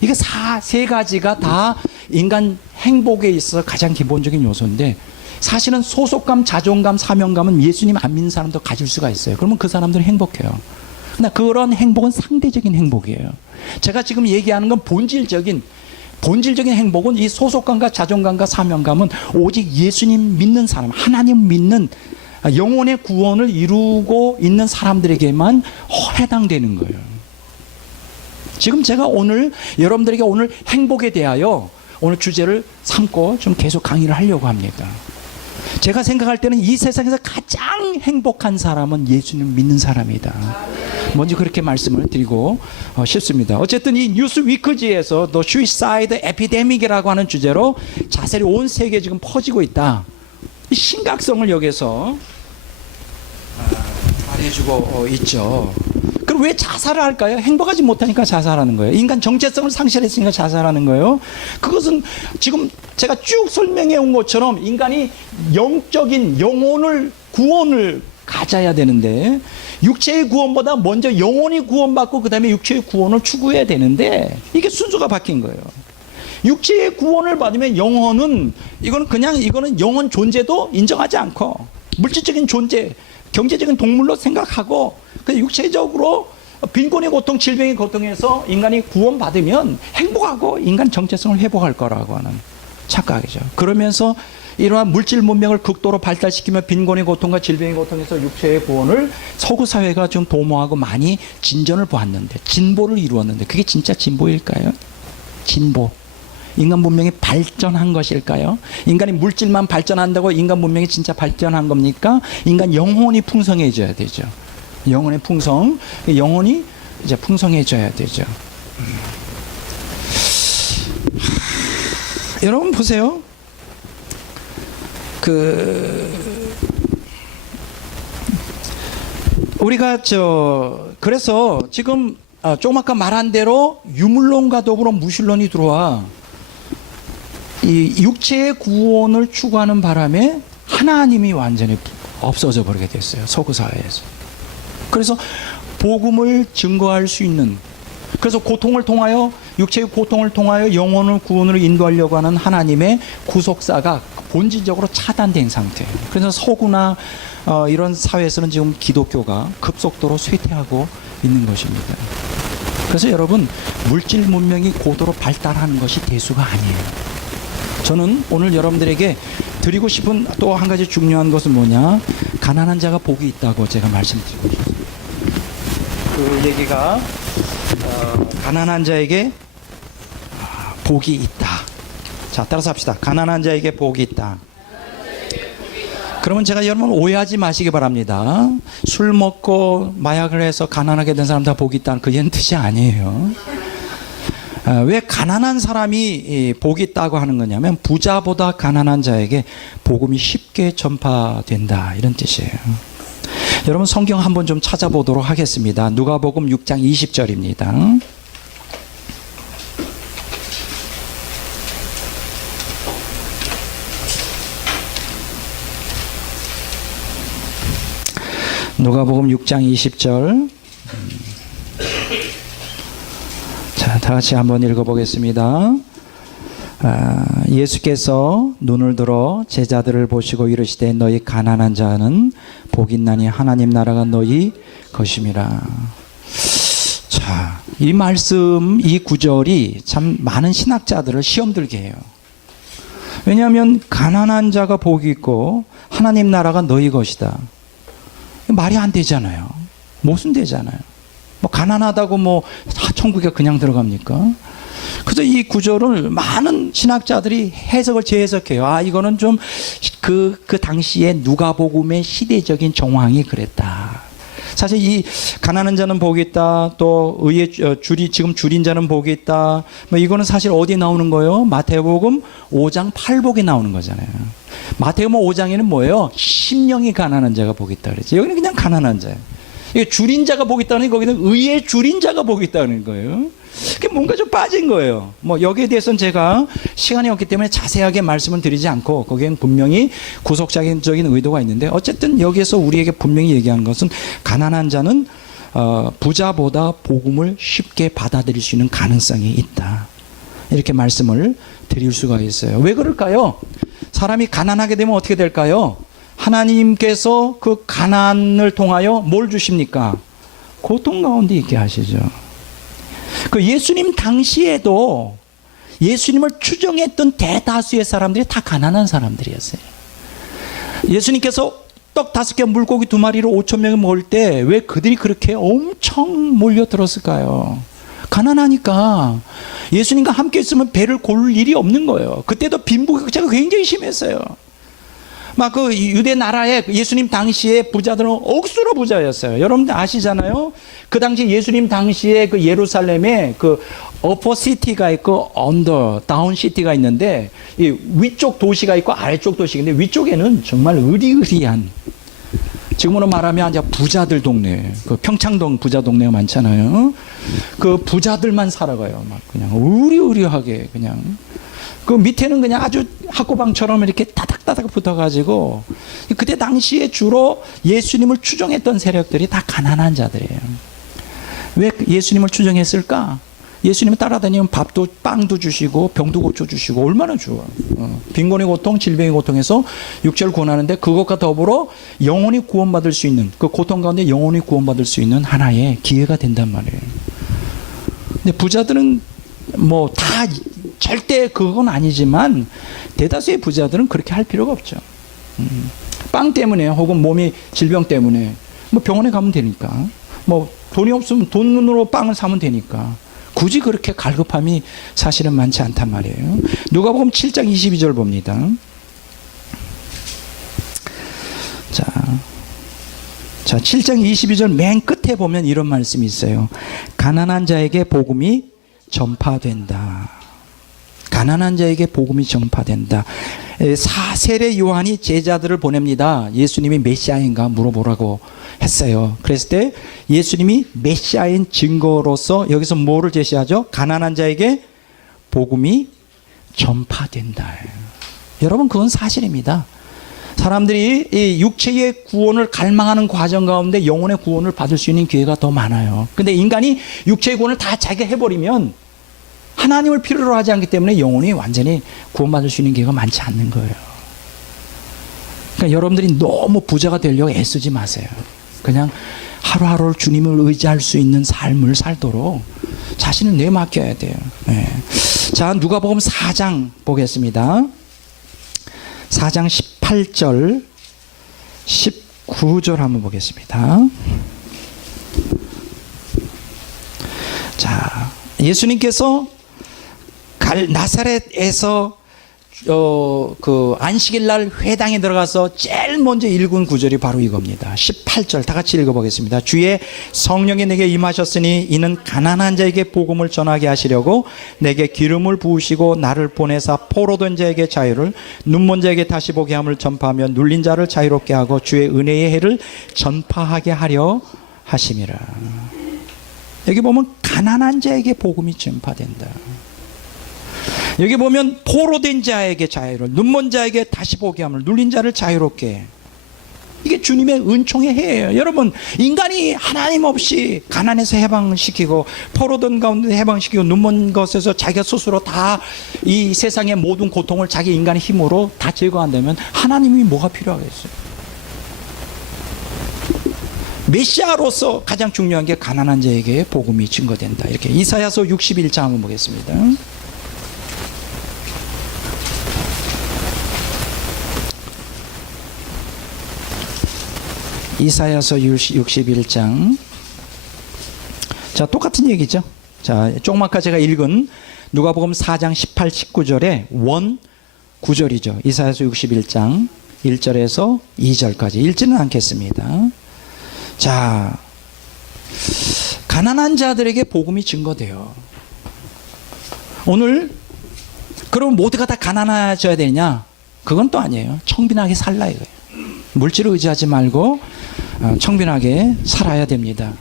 이게 세 가지가 다 인간 행복에 있어서 가장 기본적인 요소인데, 사실은 소속감, 자존감, 사명감은 예수님 안 믿는 사람도 가질 수가 있어요. 그러면 그 사람들은 행복해요. 그러나 그런 행복은 상대적인 행복이에요. 제가 지금 얘기하는 건 본질적인 행복은, 이 소속감과 자존감과 사명감은 오직 예수님 믿는 사람, 하나님 믿는, 영혼의 구원을 이루고 있는 사람들에게만 해당되는 거예요. 지금 제가 오늘 여러분들에게 오늘 행복에 대하여 오늘 주제를 삼고 좀 계속 강의를 하려고 합니다. 제가 생각할 때는 이 세상에서 가장 행복한 사람은 예수님 믿는 사람이다. 먼저 그렇게 말씀을 드리고 싶습니다. 어쨌든 이 뉴스 위크지에서 The Suicide Epidemic이라고 하는 주제로 자세히 온 세계에 지금 퍼지고 있다. 이 심각성을 여기서 말해주고 있죠. 그럼 왜 자살을 할까요? 행복하지 못하니까 자살하는 거예요. 인간 정체성을 상실했으니까 자살하는 거예요. 그것은 지금 제가 쭉 설명해 온 것처럼 인간이 영적인 영혼을 구원을 가져야 되는데, 육체의 구원보다 먼저 영혼이 구원받고 그 다음에 육체의 구원을 추구해야 되는데, 이게 순서가 바뀐 거예요. 육체의 구원을 받으면 영혼은 이거는 영혼 존재도 인정하지 않고 물질적인 존재, 경제적인 동물로 생각하고, 그 육체적으로 빈곤의 고통, 질병의 고통에서 인간이 구원받으면 행복하고 인간 정체성을 회복할 거라고 하는 착각이죠. 그러면서 이러한 물질 문명을 극도로 발달시키며 빈곤의 고통과 질병의 고통에서 육체의 구원을 서구 사회가 좀 도모하고 많이 진전을 보았는데, 진보를 이루었는데, 그게 진짜 진보일까요? 진보. 인간 문명이 발전한 것일까요? 인간이 물질만 발전한다고 인간 문명이 진짜 발전한 겁니까? 인간 영혼이 풍성해져야 되죠. 영혼의 풍성, 영혼이 이제 풍성해져야 되죠. 여러분 보세요. 우리가 그래서 지금 조금 아까 말한 대로 유물론과 더불어 무신론이 들어와 이 육체의 구원을 추구하는 바람에 하나님이 완전히 없어져 버리게 됐어요. 서구 사회에서. 그래서 복음을 증거할 수 있는, 그래서 고통을 통하여, 육체의 고통을 통하여 영혼을 구원으로 인도하려고 하는 하나님의 구속사가 본질적으로 차단된 상태예요. 그래서 서구나 이런 사회에서는 지금 기독교가 급속도로 쇠퇴하고 있는 것입니다. 그래서 여러분, 물질 문명이 고도로 발달하는 것이 대수가 아니에요. 저는 오늘 여러분들에게 드리고 싶은 또 한 가지 중요한 것은 뭐냐, 가난한 자가 복이 있다고 제가 말씀드리고 싶습니다. 그 얘기가 가난한 자에게 복이 있다. 자, 따라서 합시다. 가난한 자에게 복이 있다. 그러면 제가 여러분 오해하지 마시기 바랍니다. 술 먹고 마약을 해서 가난하게 된 사람 다 복이 있다는 그런 뜻이 아니에요. 왜 가난한 사람이 복이 있다고 하는 거냐면, 부자보다 가난한 자에게 복음이 쉽게 전파된다, 이런 뜻이에요. 여러분 성경 한번 좀 찾아보도록 하겠습니다. 누가복음 6장 20절입니다. 누가복음 6장 20절. 자, 다 같이 한번 읽어보겠습니다. 예수께서 눈을 들어 제자들을 보시고 이르시되, 너희 가난한 자는 복이 있나니 하나님 나라가 너희 것임이라. 자, 이 말씀, 이 구절이 참 많은 신학자들을 시험 들게 해요. 왜냐하면 가난한 자가 복이 있고 하나님 나라가 너희 것이다. 말이 안 되잖아요. 모순되잖아요. 뭐 가난하다고 뭐 천국에 그냥 들어갑니까? 그래서 이 구절을 많은 신학자들이 해석을 재해석해요. 이거는 좀 그 당시에 누가복음의 시대적인 정황이 그랬다. 사실 이 가난한 자는 복이 있다, 또 의에 지금 줄인 자는 복이 있다, 뭐 이거는 사실 어디에 나오는 거예요? 마태복음 5장 8복에 나오는 거잖아요. 마태복음 5장에는 뭐예요? 심령이 가난한 자가 복이 있다 그랬지. 여기는 그냥 가난한 자예요. 이게 줄인 자가 복이 있다는, 거기는 의에 줄인 자가 복이 있다는 거예요. 그게 뭔가 좀 빠진 거예요. 뭐 여기에 대해서는 제가 시간이 없기 때문에 자세하게 말씀을 드리지 않고, 거기엔 분명히 구속적인 의도가 있는데, 어쨌든 여기에서 우리에게 분명히 얘기하는 것은 가난한 자는 부자보다 복음을 쉽게 받아들일 수 있는 가능성이 있다. 이렇게 말씀을 드릴 수가 있어요. 왜 그럴까요? 사람이 가난하게 되면 어떻게 될까요? 하나님께서 그 가난을 통하여 뭘 주십니까? 고통 가운데 있게 하시죠. 그 예수님 당시에도 예수님을 추종했던 대다수의 사람들이 다 가난한 사람들이었어요. 예수님께서 떡 5개 물고기 2마리로 5,000명이 먹을 때 왜 그들이 그렇게 엄청 몰려들었을까요? 가난하니까. 예수님과 함께 있으면 배를 고를 일이 없는 거예요. 그때도 빈부격차가 굉장히 심했어요. 막 그 유대 나라에 예수님 당시에 부자들은 억수로 부자였어요. 여러분들 아시잖아요. 그 당시 예수님 당시에 그 예루살렘에 그 어퍼 시티가 있고 언더 다운 시티가 있는데, 이 위쪽 도시가 있고 아래쪽 도시가 있는데, 위쪽에는 정말 의리의리한, 지금으로 말하면 이제 부자들 동네, 그 평창동 부자 동네가 많잖아요. 그 부자들만 살아가요. 막 그냥 의리의리하게 그냥. 그 밑에는 그냥 아주 학고방처럼 이렇게 따닥따닥 붙어가지고, 그때 당시에 주로 예수님을 추종했던 세력들이 다 가난한 자들이에요. 왜 예수님을 추종했을까? 예수님을 따라다니면 밥도 빵도 주시고 병도 고쳐주시고 얼마나 좋아. 빈곤의 고통, 질병의 고통에서 육체를 구원하는데, 그것과 더불어 영혼이 구원받을 수 있는, 그 고통 가운데 영혼이 구원받을 수 있는 하나의 기회가 된단 말이에요. 근데 부자들은 뭐 다 절대 그건 아니지만 대다수의 부자들은 그렇게 할 필요가 없죠. 빵 때문에 혹은 몸이 질병 때문에 뭐 병원에 가면 되니까, 뭐 돈이 없으면 돈으로 빵을 사면 되니까 굳이 그렇게 갈급함이 사실은 많지 않단 말이에요. 누가복음 7장 22절 봅니다. 자, 7장 22절 맨 끝에 보면 이런 말씀이 있어요. 가난한 자에게 복음이 전파된다. 가난한 자에게 복음이 전파된다. 세례 요한이 제자들을 보냅니다. 예수님이 메시아인가 물어보라고 했어요. 그랬을 때 예수님이 메시아인 증거로서 여기서 뭐를 제시하죠? 가난한 자에게 복음이 전파된다. 여러분, 그건 사실입니다. 사람들이 이 육체의 구원을 갈망하는 과정 가운데 영혼의 구원을 받을 수 있는 기회가 더 많아요. 근데 인간이 육체의 구원을 다 자기가 해버리면 하나님을 필요로 하지 않기 때문에 영혼이 완전히 구원받을 수 있는 기회가 많지 않는 거예요. 그러니까 여러분들이 너무 부자가 되려고 애쓰지 마세요. 그냥 하루하루를 주님을 의지할 수 있는 삶을 살도록 자신을 내맡겨야 돼요. 네. 자, 누가복음 4장 보겠습니다. 4장 18절 19절 한번 보겠습니다. 자, 예수님께서 나사렛에서 그 안식일 날 회당에 들어가서 제일 먼저 읽은 구절이 바로 이겁니다. 18절 다 같이 읽어보겠습니다. 주의 성령이 내게 임하셨으니 이는 가난한 자에게 복음을 전하게 하시려고 내게 기름을 부으시고 나를 보내사 포로된 자에게 자유를, 눈먼 자에게 다시 보게 함을 전파하며 눌린 자를 자유롭게 하고 주의 은혜의 해를 전파하게 하려 하심이라. 여기 보면 가난한 자에게 복음이 전파된다. 여기 보면 포로된 자에게 자유를, 눈먼 자에게 다시 보게 함을, 눌린 자를 자유롭게. 이게 주님의 은총의 해예요. 여러분, 인간이 하나님 없이 가난에서 해방시키고 포로된 가운데 해방시키고 눈먼 것에서 자기가 스스로 다 이 세상의 모든 고통을 자기 인간의 힘으로 다 제거한다면 하나님이 뭐가 필요하겠어요? 메시아로서 가장 중요한 게 가난한 자에게 복음이 증거된다. 이렇게 이사야서 61장 한번 보겠습니다. 이사야서 61장. 자, 똑같은 얘기죠. 자, 조금 아까 제가 읽은 누가복음 4장 18, 19절의 원 구절이죠. 이사야서 61장 1절에서 2절까지 읽지는 않겠습니다. 자, 가난한 자들에게 복음이 증거돼요. 오늘 그럼 모두가 다 가난해져야 되냐? 그건 또 아니에요. 청빈하게 살라 이거예요. 물질을 의지하지 말고 청빈하게 살아야 됩니다.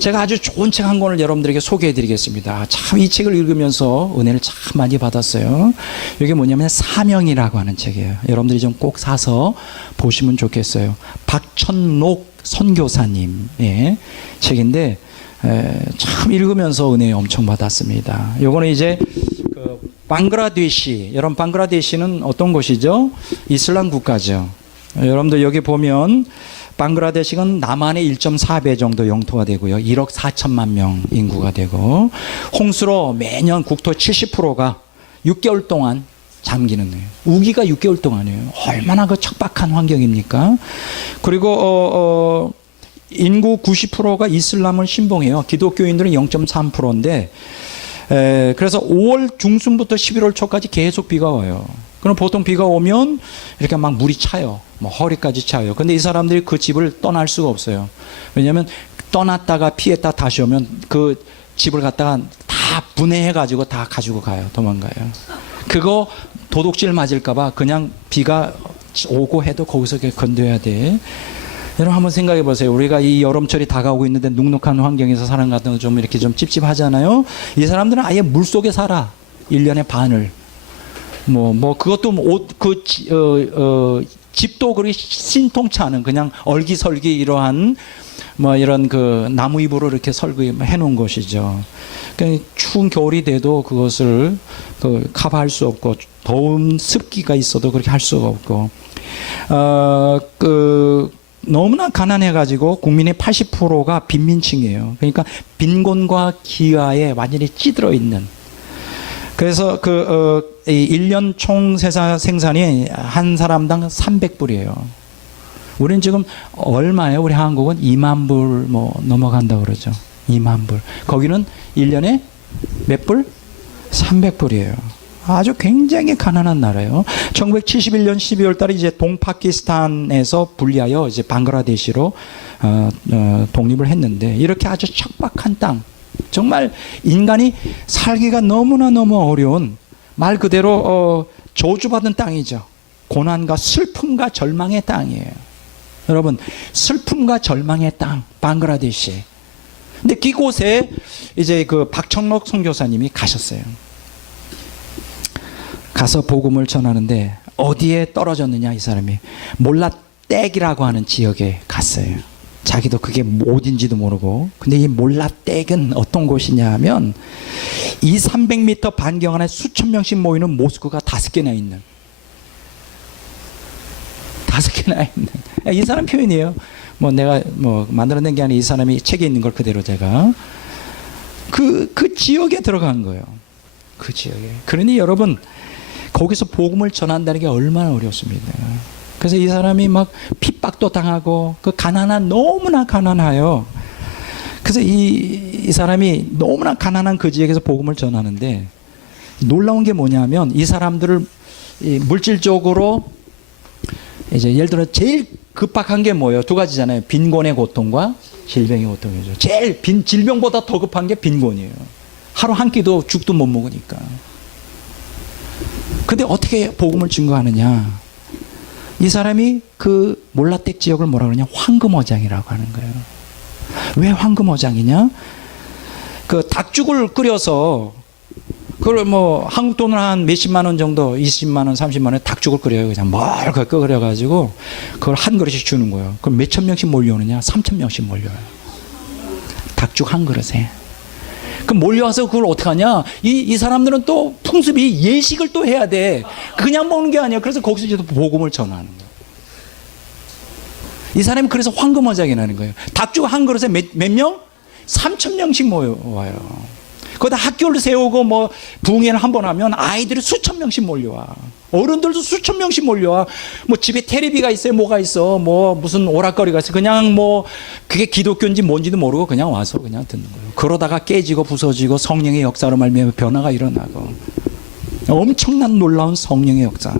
제가 아주 좋은 책 한 권을 여러분들에게 소개해 드리겠습니다. 참 이 책을 읽으면서 은혜를 참 많이 받았어요. 이게 뭐냐면 사명이라고 하는 책이에요. 여러분들이 좀 꼭 사서 보시면 좋겠어요. 박천록 선교사님의 책인데 참 읽으면서 은혜 엄청 받았습니다. 요거는 이제 그 방글라데시, 여러분 방글라데시는 어떤 곳이죠? 이슬람 국가죠. 여러분들 여기 보면 방글라데시가 남한의 1.4배 정도 영토가 되고요. 1억 4천만 명 인구가 되고 홍수로 매년 국토 70%가 6개월 동안 잠기는 거예요. 우기가 6개월 동안이에요. 얼마나 그 척박한 환경입니까? 그리고 인구 90%가 이슬람을 신봉해요. 기독교인들은 0.3%인데 그래서 5월 중순부터 11월 초까지 계속 비가 와요. 그럼 보통 비가 오면 이렇게 막 물이 차요. 뭐 허리까지 차요. 근데 이 사람들이 그 집을 떠날 수가 없어요. 왜냐하면 떠났다가 피했다 다시 오면 그 집을 갖다가 다 분해해가지고 다 가지고 가요. 도망가요. 그거 도둑질 맞을까봐 그냥 비가 오고 해도 거기서 건너야 돼. 여러분 한번 생각해 보세요. 우리가 이 여름철이 다가오고 있는데 눅눅한 환경에서 살아가는 좀 이렇게 좀 찝찝하잖아요. 이 사람들은 아예 물 속에 살아. 1년의 반을. 그것도 집도 그렇게 신통치 않은 그냥 얼기설기 이러한 이런 그 나무 잎으로 이렇게 설계해 놓은 것이죠. 그러니까 추운 겨울이 돼도 그것을 커버할 수 없고 더운 습기가 있어도 그렇게 할 수가 없고 너무나 가난해가지고 국민의 80%가 빈민층이에요. 그러니까 빈곤과 기아에 완전히 찌들어 있는. 그래서 1년 총 생산이 한 사람당 300불이에요. 우리는 지금 얼마예요? 우리 한국은 2만 불 넘어간다고 그러죠. 2만 불. 거기는 1년에 몇 불? 300불이에요. 아주 굉장히 가난한 나라예요. 1971년 12월 달에 이제 동파키스탄에서 분리하여 이제 방글라데시로 독립을 했는데 이렇게 아주 척박한 땅, 정말 인간이 살기가 너무나 어려운 말 그대로 저주받은 땅이죠. 고난과 슬픔과 절망의 땅이에요. 여러분, 슬픔과 절망의 땅, 방글라데시. 근데 그곳에 이제 그 박청록 선교사님이 가셨어요. 가서 복음을 전하는데 어디에 떨어졌느냐, 이 사람이. 몰라떼기라고 하는 지역에 갔어요. 자기도 그게 어딘지도 모르고. 근데 이 몰라떼기는 어떤 곳이냐 하면 200~300m 반경 안에 수천 명씩 모이는 모스크가 5개나 있는. 5개나 있는. 이 사람 표현이에요. 내가 만들어낸 게 아니라 이 사람이 책에 있는 걸 그대로 제가 그 지역에 들어간 거예요. 그 지역에. 그러니 여러분, 거기서 복음을 전한다는 게 얼마나 어렵습니다. 그래서 이 사람이 막 핍박도 당하고 그 너무나 가난해요. 그래서 이 사람이 너무나 가난한 그 지역에서 복음을 전하는데 놀라운 게 뭐냐면 이 사람들을 물질적으로 이제 예를 들어 제일 급박한 게 뭐예요? 2가지잖아요. 빈곤의 고통과 질병의 고통이죠. 제일 질병보다 더 급한 게 빈곤이에요. 하루 한 끼도 죽도 못 먹으니까. 근데 어떻게 복음을 증거하느냐? 이 사람이 그 몰라텍 지역을 뭐라 그러냐? 황금어장이라고 하는 거예요. 왜 황금어장이냐? 그 닭죽을 끓여서 그걸 한국 돈으로 한 몇십만 원 정도, 20만 원, 30만 원 닭죽을 끓여요. 그냥 멀게 끓여가지고 그걸 한 그릇씩 주는 거예요. 그럼 몇천 명씩 몰려오느냐? 3천 명씩 몰려와요. 닭죽 한 그릇에. 그럼 몰려와서 그걸 어떻게 하냐? 이 사람들은 또 풍습이 예식을 또 해야 돼. 그냥 먹는 게 아니야. 그래서 거기서 이제 복음을 전하는 거예요. 이 사람이 그래서 황금어장이라는 거예요. 닭죽 한 그릇에 몇 명? 3천 명씩 모여와요. 거기다 학교를 세우고 부흥회를 한번 하면 아이들이 수천 명씩 몰려와. 어른들도 수천 명씩 몰려와. 집에 테레비가 있어요. 뭐가 있어. 무슨 오락거리가 있어. 그냥 그게 기독교인지 뭔지도 모르고 그냥 와서 그냥 듣는 거예요. 그러다가 깨지고 부서지고 성령의 역사로 말미암아 변화가 일어나고. 엄청난 놀라운 성령의 역사.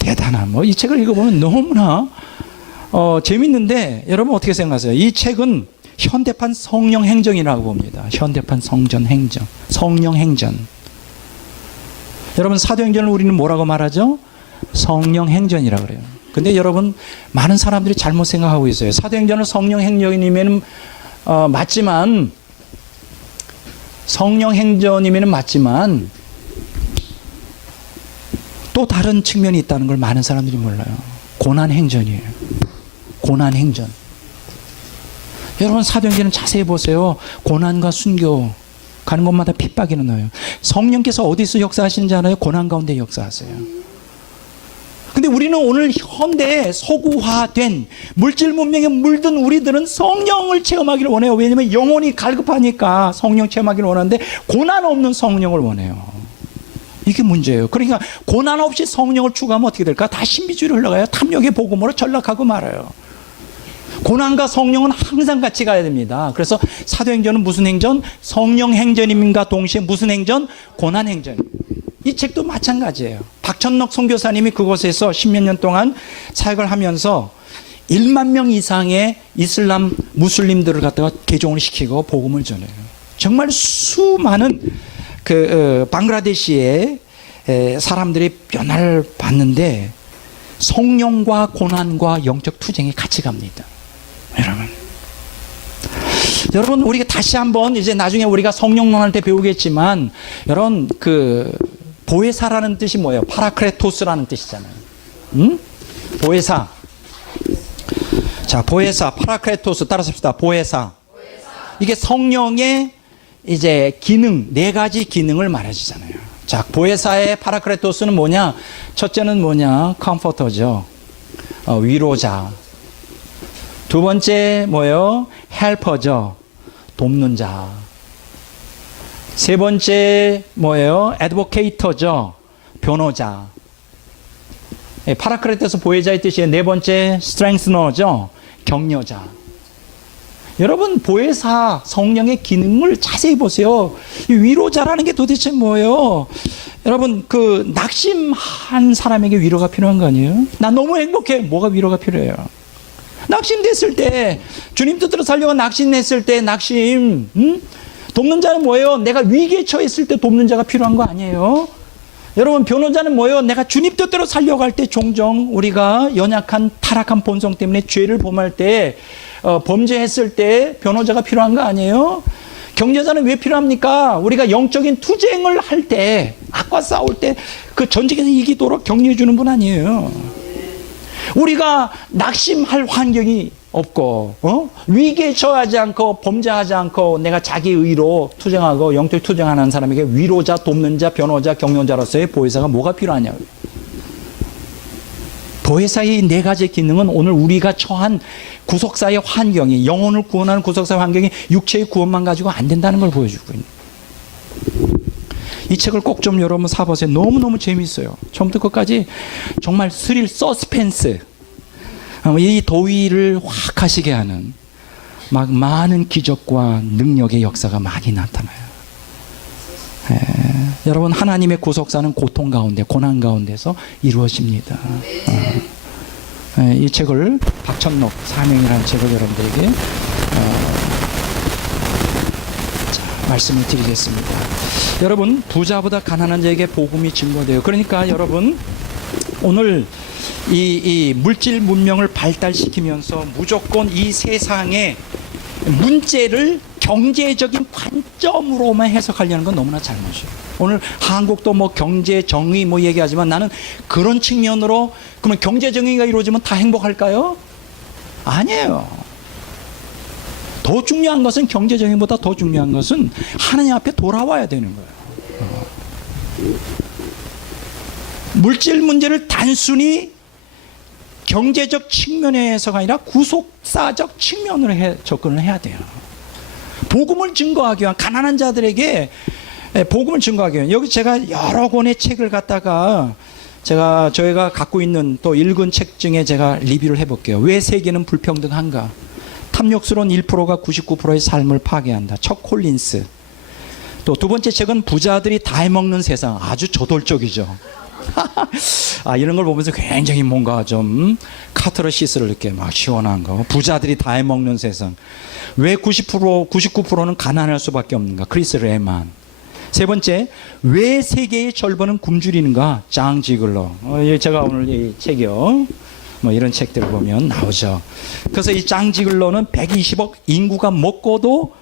대단한. 이 책을 읽어보면 너무나 재밌는데 여러분 어떻게 생각하세요? 이 책은 현대판 성령 행전이라고 봅니다. 현대판 성령 행전. 여러분 사도행전을 우리는 뭐라고 말하죠? 성령 행전이라고 그래요. 근데 여러분 많은 사람들이 잘못 생각하고 있어요. 사도행전은 성령 행전이면 맞지만 또 다른 측면이 있다는 걸 많은 사람들이 몰라요. 고난행전이에요. 고난행전. 여러분 사도행전은 자세히 보세요. 고난과 순교 가는 곳마다 핍박이 나요. 성령께서 어디서 역사하시는지 알아요? 고난 가운데 역사하세요. 근데 우리는 오늘 현대에 서구화된 물질 문명에 물든 우리들은 성령을 체험하기를 원해요. 왜냐하면 영혼이 갈급하니까 성령 체험하기를 원하는데 고난 없는 성령을 원해요. 이게 문제예요. 그러니까 고난 없이 성령을 추구하면 어떻게 될까? 다 신비주의로 흘러가요. 탐욕의 복음으로 전락하고 말아요. 고난과 성령은 항상 같이 가야 됩니다. 그래서 사도행전은 무슨 행전? 성령 행전임과 동시에 무슨 행전? 고난 행전입니다. 이 책도 마찬가지예요. 박천록 선교사님이 그곳에서 10몇 년 동안 사역을 하면서 1만 명 이상의 이슬람 무슬림들을 갖다가 개종을 시키고 복음을 전해요. 정말 수많은 방글라데시의 사람들이 변화를 받는데 성령과 고난과 영적 투쟁이 같이 갑니다. 여러분 우리가 다시 한번 이제 나중에 우리가 성령론할 때 배우겠지만 여러분 보혜사라는 뜻이 뭐예요? 파라크레토스라는 뜻이잖아요. 보혜사. 자, 보혜사, 파라크레토스 따라서 합시다. 보혜사. 이게 성령의 이제 기능, 4가지 기능을 말해주잖아요. 자, 보혜사의 파라크레토스는 뭐냐? 첫째는 뭐냐? 컴포터죠. 위로자. 두 번째 뭐예요? 헬퍼죠. 돕는 자. 세 번째 뭐예요? 애드보케이터죠. 변호자. 파라크레토스 보혜자의 뜻이에요. 네 번째 스트렝스너죠. 격려자. 여러분 보혜사 성령의 기능을 자세히 보세요. 이 위로자라는 게 도대체 뭐예요? 여러분 낙심한 사람에게 위로가 필요한 거 아니에요? 나 너무 행복해. 뭐가 위로가 필요해요? 낙심됐을 때 주님 뜻대로 살려고 낙심했을 때 낙심 돕는 자는 뭐예요? 내가 위기에 처했을 때 돕는 자가 필요한 거 아니에요? 여러분 변호자는 뭐예요? 내가 주님 뜻대로 살려고 할 때 종종 우리가 연약한 타락한 본성 때문에 죄를 범할 때 범죄했을 때 변호자가 필요한 거 아니에요? 격려자는 왜 필요합니까? 우리가 영적인 투쟁을 할 때 악과 싸울 때 그 전쟁에서 이기도록 격려해 주는 분 아니에요? 우리가 낙심할 환경이 없고 위기에 처하지 않고 범죄하지 않고 내가 자기 의로 투쟁하고 영적 투쟁하는 사람에게 위로자, 돕는 자, 변호자, 격려자로서의 보혜사가 뭐가 필요하냐고요. 보혜사의 4가지 기능은 오늘 우리가 처한 구속사의 환경이 영혼을 구원하는 구속사의 환경이 육체의 구원만 가지고 안 된다는 걸 보여주고 있는 이 책을 꼭 좀 여러분 사보세요. 너무너무 재미있어요. 처음부터 끝까지 정말 스릴 서스펜스 이 도의를 확 하시게 하는 막 많은 기적과 능력의 역사가 많이 나타나요. 여러분 하나님의 구속사는 고통 가운데 고난 가운데서 이루어집니다. 이 책을 박천록 사명이라는 책을 여러분들에게 말씀을 드리겠습니다. 여러분 부자보다 가난한 자에게 복음이 증거돼요. 그러니까 여러분 오늘 이 물질 문명을 발달시키면서 무조건 이 세상의 문제를 경제적인 관점으로만 해석하려는 건 너무나 잘못이에요. 오늘 한국도 뭐 경제 정의 뭐 얘기하지만 나는 그런 측면으로 그러면 경제 정의가 이루어지면 다 행복할까요? 아니에요. 더 중요한 것은 경제 정의보다 더 중요한 것은 하나님 앞에 돌아와야 되는 거예요. 물질 문제를 단순히 경제적 측면에서가 아니라 구속사적 측면으로 접근을 해야 돼요. 복음을 증거하기 위한 가난한 자들에게 복음을 증거하기 위한 여기 제가 여러 권의 책을 갖다가 저희가 갖고 있는 또 읽은 책 중에 제가 리뷰를 해볼게요. 왜 세계는 불평등한가? 탐욕스러운 1%가 99%의 삶을 파괴한다. 척 콜린스. 또 두 번째 책은 부자들이 다 해먹는 세상. 아주 저돌적이죠. 이런 걸 보면서 굉장히 뭔가 좀 카타르시스를 이렇게 막 시원한 거. 부자들이 다 해먹는 세상. 왜 99%는 가난할 수밖에 없는가? 크리스 레만. 세 번째, 왜 세계의 절반은 굶주리는가? 장 지글러. 제가 오늘 이 책이요. 뭐 이런 책들을 보면 나오죠. 그래서 이 장 지글러는 120억 인구가 먹고도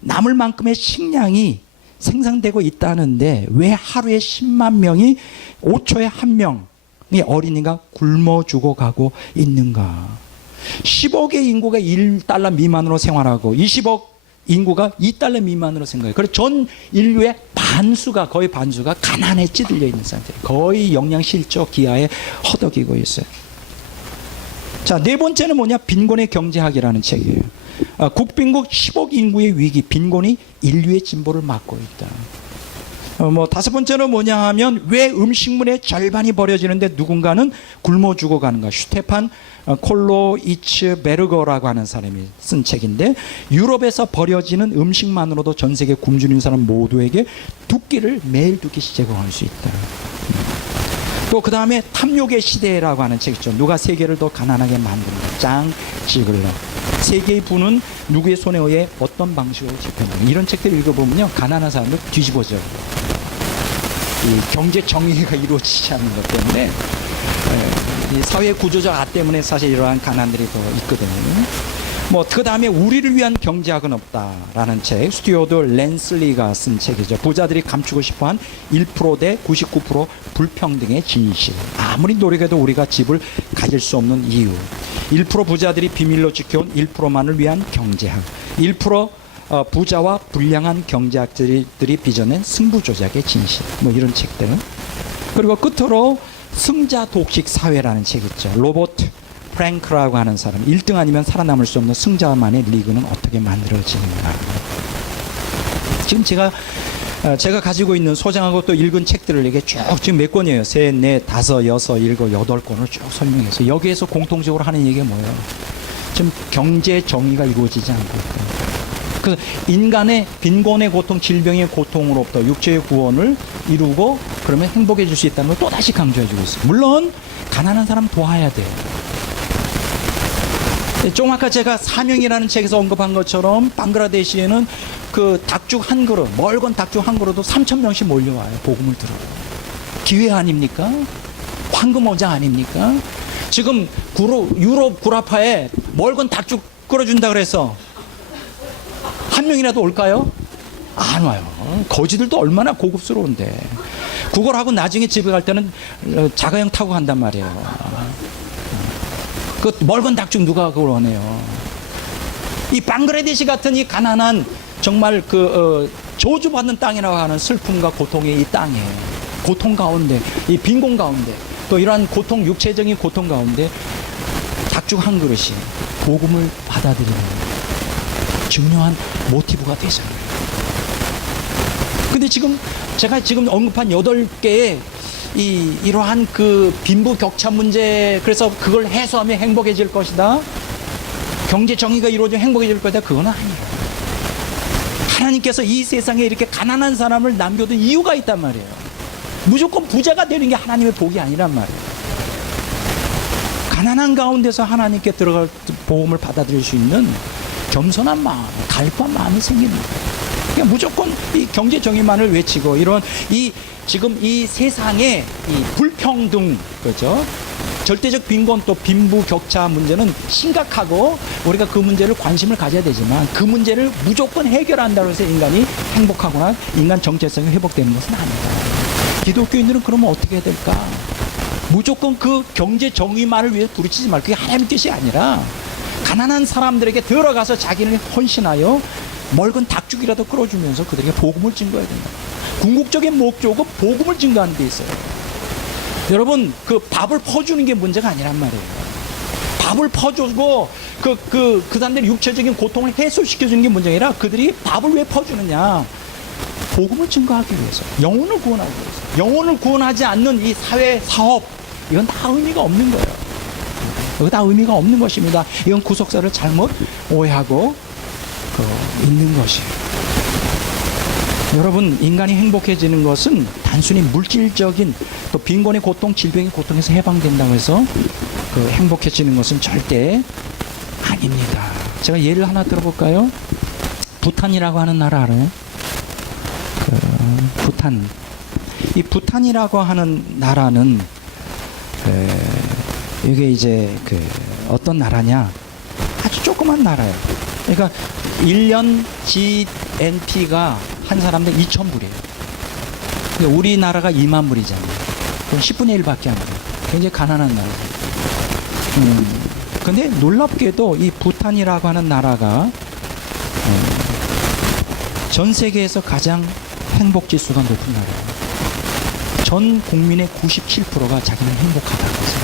남을 만큼의 식량이 생산되고 있다는데 왜 하루에 10만 명이 5초에 1명 어린이가 굶어 죽어가고 있는가? 10억의 인구가 1달러 미만으로 생활하고 20억 인구가 2달러 미만으로 생각해요. 그래서 전 인류의 반수가, 거의 반수가 가난에 찌들려 있는 상태예요. 거의 영양실조 기하에 허덕이고 있어요. 자, 네 번째는 뭐냐? 빈곤의 경제학이라는 책이에요. 국빈국 10억 인구의 위기, 빈곤이 인류의 진보를 막고 있다. 다섯 번째는 뭐냐 하면 왜 음식물의 절반이 버려지는데 누군가는 굶어 죽어가는가? 슈테판 콜로이츠베르거라고 하는 사람이 쓴 책인데, 유럽에서 버려지는 음식만으로도 전 세계 굶주리는 사람 모두에게 두 끼를 매일 두 끼씩 제공할 수 있다. 또 그 다음에 탐욕의 시대라고 하는 책 있죠. 누가 세계를 더 가난하게 만드는가? 장 지글러. 세계의 부는 누구의 손에 의해 어떤 방식으로 집행되는가? 이런 책들 읽어보면요, 가난한 사람들 뒤집어져요. 이 경제 정의가 이루어지지 않는 것 때문에, 이 사회 구조적 아 때문에 사실 이러한 가난들이 더 있거든요. 그 다음에 우리를 위한 경제학은 없다라는 책, 스튜어드 랜슬리가 쓴 책이죠. 부자들이 감추고 싶어한 1% 대 99% 불평등의 진실. 아무리 노력해도 우리가 집을 가질 수 없는 이유. 1% 부자들이 비밀로 지켜온 1%만을 위한 경제학. 1% 부자와 불량한 경제학들이 빚어낸 승부조작의 진실. 이런 책들은. 그리고 끝으로 승자 독식 사회라는 책 있죠. 로버트 프랭크라고 하는 사람. 1등 아니면 살아남을 수 없는 승자만의 리그는 어떻게 만들어지는가. 지금 제가 가지고 있는 소장하고 또 읽은 책들을 이게 쭉 지금 몇 권이에요. 3, 4, 5, 6, 7, 8권을 쭉 설명해서 여기에서 공통적으로 하는 얘기가 뭐예요? 지금 경제 정의가 이루어지지 않고 있다. 그래서 인간의 빈곤의 고통, 질병의 고통으로부터 육체의 구원을 이루고 그러면 행복해질 수 있다는 걸 또다시 강조해주고 있어요. 물론 가난한 사람 도와야 돼요. 좀 아까 제가 사명이라는 책에서 언급한 것처럼 방글라데시에는 그 닭죽 한 그릇, 멀건 닭죽 한 그릇도 3,000명씩 몰려와요. 복음을 들어요. 기회 아닙니까? 황금 오자 아닙니까? 지금 유럽 구라파에 멀건 닭죽 끓여준다 그래서 한 명이라도 올까요? 안 와요. 거지들도 얼마나 고급스러운데. 그걸 하고 나중에 집에 갈 때는 자가용 타고 간단 말이에요. 그 멀건 닭죽 누가 그걸 원해요? 이 방글라데시 같은 이 가난한 정말 저주받는 땅이라고 하는 슬픔과 고통의 이 땅에, 고통 가운데, 이 빈곤 가운데, 또 이러한 고통, 육체적인 고통 가운데 닭죽 한 그릇이 복음을 받아들이는 중요한 모티브가 되잖아요. 근데 제가 언급한 8개의 이러한 빈부 격차 문제, 그래서 그걸 해소하면 행복해질 것이다. 경제 정의가 이루어지면 행복해질 것이다. 그건 아니에요. 하나님께서 이 세상에 이렇게 가난한 사람을 남겨둔 이유가 있단 말이에요. 무조건 부자가 되는 게 하나님의 복이 아니란 말이에요. 가난한 가운데서 하나님께 들어갈 복음을 받아들일 수 있는 겸손한 마음, 갈급한 마음이 생기는 거예요. 그러니까 무조건 이 경제 정의만을 외치고 지금 이 세상의 이 불평등, 그렇죠? 절대적 빈곤 또 빈부 격차 문제는 심각하고 우리가 그 문제를 관심을 가져야 되지만 그 문제를 무조건 해결한다고 해서 인간이 행복하거나 인간 정체성이 회복되는 것은 아니다. 기독교인들은 그러면 어떻게 해야 될까? 무조건 그 경제 정의만을 위해 부르치지 말고 그게 하나님의 뜻이 아니라 가난한 사람들에게 들어가서 자기를 헌신하여 멀건 닭죽이라도 끌어주면서 그들에게 복음을 증거해야 된다. 궁극적인 목적은 복음을 증거하는 데 있어요. 여러분, 그 밥을 퍼주는 게 문제가 아니란 말이에요. 밥을 퍼주고 그 사람들의 육체적인 고통을 해소시켜주는 게 문제가 아니라 그들이 밥을 왜 퍼주느냐? 복음을 증거하기 위해서, 영혼을 구원하기 위해서. 영혼을 구원하지 않는 이 사회 사업, 이건 다 의미가 없는 거예요. 이거 다 의미가 없는 것입니다. 이건 구속사를 잘못 오해하고 있는 것이에요. 여러분, 인간이 행복해지는 것은 단순히 물질적인 또 빈곤의 고통, 질병의 고통에서 해방된다고 해서 행복해지는 것은 절대 아닙니다. 제가 예를 하나 들어볼까요? 부탄이라고 하는 나라 알아요? 부탄. 이 부탄이라고 하는 나라는 이게 이제 어떤 나라냐? 아주 조그만 나라예요. 그러니까 1년 GNP가 한 사람당 2,000불이에요. 우리나라가 2만 불이잖아요. 그럼 10분의 1밖에 안 돼요. 굉장히 가난한 나라. 근데 놀랍게도 이 부탄이라고 하는 나라가 전 세계에서 가장 행복 지수가 높은 나라예요. 전 국민의 97%가 자기는 행복하다고 했어요.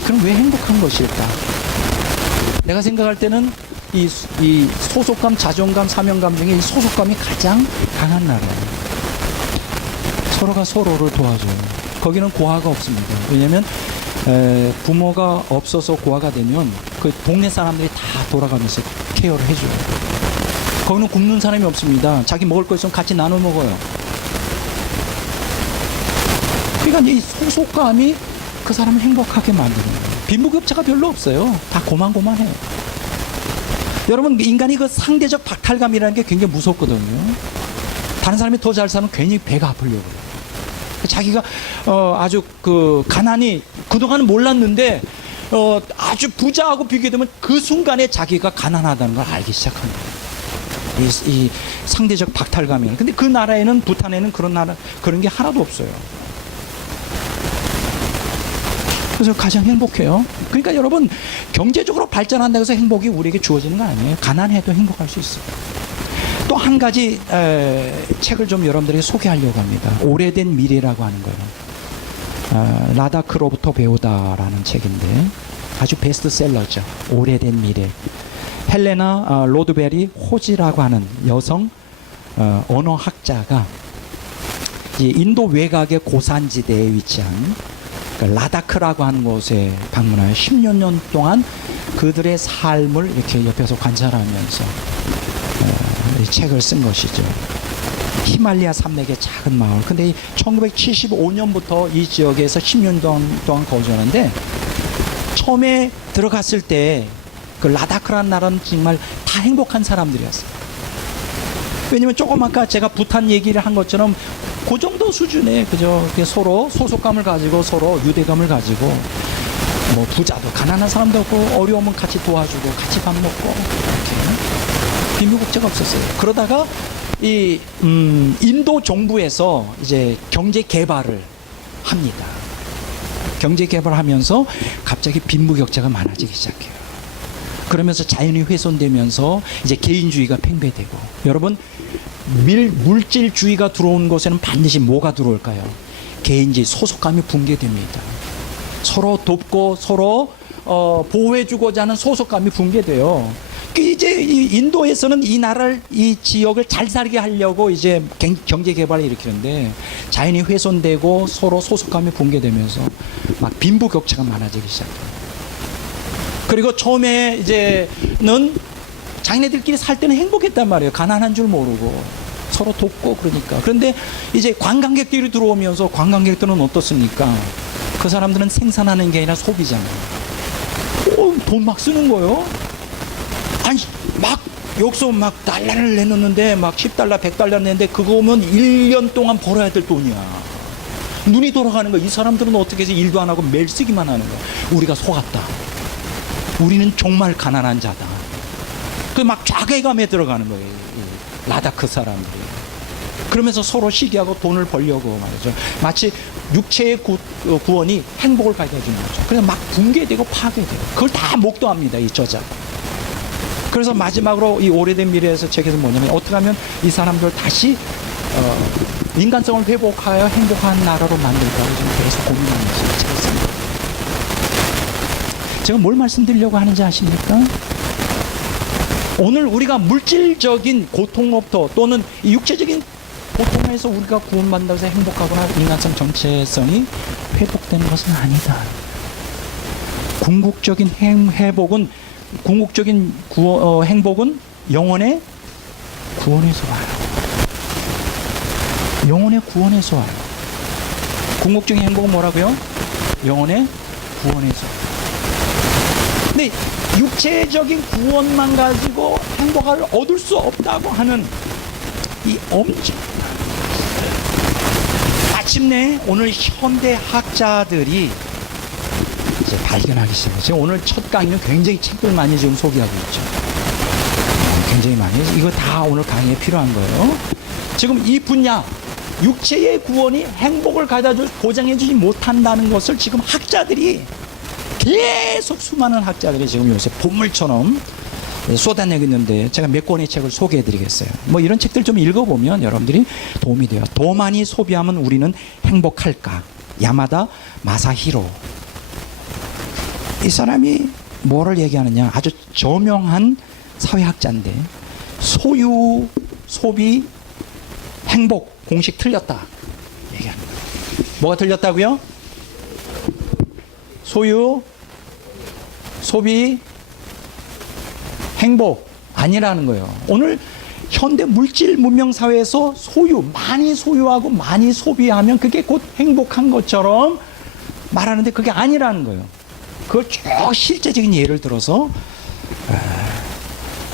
97%. 그럼 왜 행복한 것일까? 내가 생각할 때는 이 소속감, 자존감, 사명감 중에 이 소속감이 가장 강한 나라예요. 서로가 서로를 도와줘요. 거기는 고아가 없습니다. 왜냐하면 부모가 없어서 고아가 되면 그 동네 사람들이 다 돌아가면서 케어를 해줘요. 거기는 굶는 사람이 없습니다. 자기 먹을 거 있으면 같이 나눠 먹어요. 그러니까 이 소속감이 그 사람을 행복하게 만드는 거예요. 빈부격차가 별로 없어요. 다 고만고만해요. 여러분, 인간이 그 상대적 박탈감이라는 게 굉장히 무섭거든요. 다른 사람이 더 잘 사면 괜히 배가 아프려고 해요. 자기가 아주 그 가난이 그동안은 몰랐는데 아주 부자하고 비교되면 그 순간에 자기가 가난하다는 걸 알기 시작합니다. 이 상대적 박탈감이에요. 근데 그 나라에는, 부탄에는 그런 게 하나도 없어요. 그래서 가장 행복해요. 그러니까 여러분, 경제적으로 발전한다고 해서 행복이 우리에게 주어지는 거 아니에요. 가난해도 행복할 수 있어요. 또 한 가지 책을 좀 여러분들에게 소개하려고 합니다. 오래된 미래라고 하는 거예요. 라다크로부터 배우다라는 책인데 아주 베스트셀러죠. 오래된 미래. 헬레나 로드베리 호지라고 하는 여성 언어학자가 인도 외곽의 고산지대에 위치한 라다크라고 하는 곳에 방문하여 10여 년 동안 그들의 삶을 이렇게 옆에서 관찰하면서 이 책을 쓴 것이죠. 히말리아 산맥의 작은 마을. 근데 1975년부터 이 지역에서 10년 동안 거주하는데 처음에 들어갔을 때 그 라다크라는 나라는 정말 다 행복한 사람들이었어요. 왜냐면 조금 아까 제가 부탄 얘기를 한 것처럼 그 정도 수준에 그저 서로 소속감을 가지고 서로 유대감을 가지고 뭐 부자도 가난한 사람도 없고 어려우면 같이 도와주고 같이 밥 먹고 이렇게 빈부격차가 없었어요. 그러다가 이 인도 정부에서 이제 경제 개발을 합니다. 경제 개발하면서 갑자기 빈부격차가 많아지기 시작해요. 그러면서 자연이 훼손되면서 이제 개인주의가 팽배되고, 여러분 물질주의가 들어온 곳에는 반드시 뭐가 들어올까요? 개인주의, 소속감이 붕괴됩니다. 서로 돕고 서로 보호해주고자 하는 소속감이 붕괴돼요. 이제 이 인도에서는 이 나라를, 이 지역을 잘 살게 하려고 이제 경제 개발을 일으키는데 자연이 훼손되고 서로 소속감이 붕괴되면서 막 빈부격차가 많아지기 시작해요. 그리고 처음에 이제는 자기네들끼리 살 때는 행복했단 말이에요. 가난한 줄 모르고 서로 돕고 그러니까. 그런데 이제 관광객들이 들어오면서 관광객들은 어떻습니까? 그 사람들은 생산하는 게 아니라 소비잖아요. 돈 막 쓰는 거예요. 아니 막 여기서 막 달러를 내놓는데 막 10달러 100달러 내는데 그거 오면 1년 동안 벌어야 될 돈이야. 눈이 돌아가는 거야. 이 사람들은 어떻게 해서 일도 안 하고 매일 쓰기만 하는 거야. 우리가 속았다. 우리는 정말 가난한 자다. 그 막 자괴감에 들어가는 거예요. 라다크 사람들이. 그러면서 서로 시기하고 돈을 벌려고 말이죠. 마치 육체의 구원이 행복을 가져다 주는 거죠. 그래서 막 붕괴되고 파괴돼요. 그걸 다 목도합니다, 이 저자. 그래서 마지막으로 이 오래된 미래에서 책에서 뭐냐면 어떻게 하면 이 사람들 다시 인간성을 회복하여 행복한 나라로 만들까를 지금 계속 고민하는 책을 씁니다. 제가 뭘 말씀드리려고 하는지 아십니까? 오늘 우리가 물질적인 고통로부터 또는 육체적인 고통에서 우리가 구원받는다고 해서 행복하거나 인간성 전체성이 회복되는 것은 아니다. 궁극적인 행복은 행복은 영혼의 구원에서 와요. 영혼의 구원에서 와요. 궁극적인 행복은 뭐라고요? 영혼의 구원에서 와요. 근데 육체적인 구원만 가지고 행복을 얻을 수 없다고 하는 이 엄청난, 마침내 오늘 현대 학자들이 이제 발견하기 시작했어요. 오늘 첫 강의는 굉장히 책들 많이 지금 소개하고 있죠. 굉장히 많이. 이거 다 오늘 강의에 필요한 거예요. 지금 이 분야, 육체의 구원이 행복을 보장해주지 못한다는 것을 지금 학자들이 계속 수많은 학자들이 지금 요새 보물처럼 쏟아내고 있는데 제가 몇 권의 책을 소개해드리겠어요. 뭐 이런 책들 좀 읽어보면 여러분들이 도움이 돼요. 더 많이 소비하면 우리는 행복할까? 야마다 마사히로. 이 사람이 뭐를 얘기하느냐? 아주 저명한 사회학자인데 소유, 소비, 행복 공식 틀렸다 얘기합니다. 뭐가 틀렸다고요? 소유, 소비, 행복 아니라는 거예요. 오늘 현대 물질 문명 사회에서 소유, 많이 소유하고 많이 소비하면 그게 곧 행복한 것처럼 말하는데 그게 아니라는 거예요. 그걸 쭉 실제적인 예를 들어서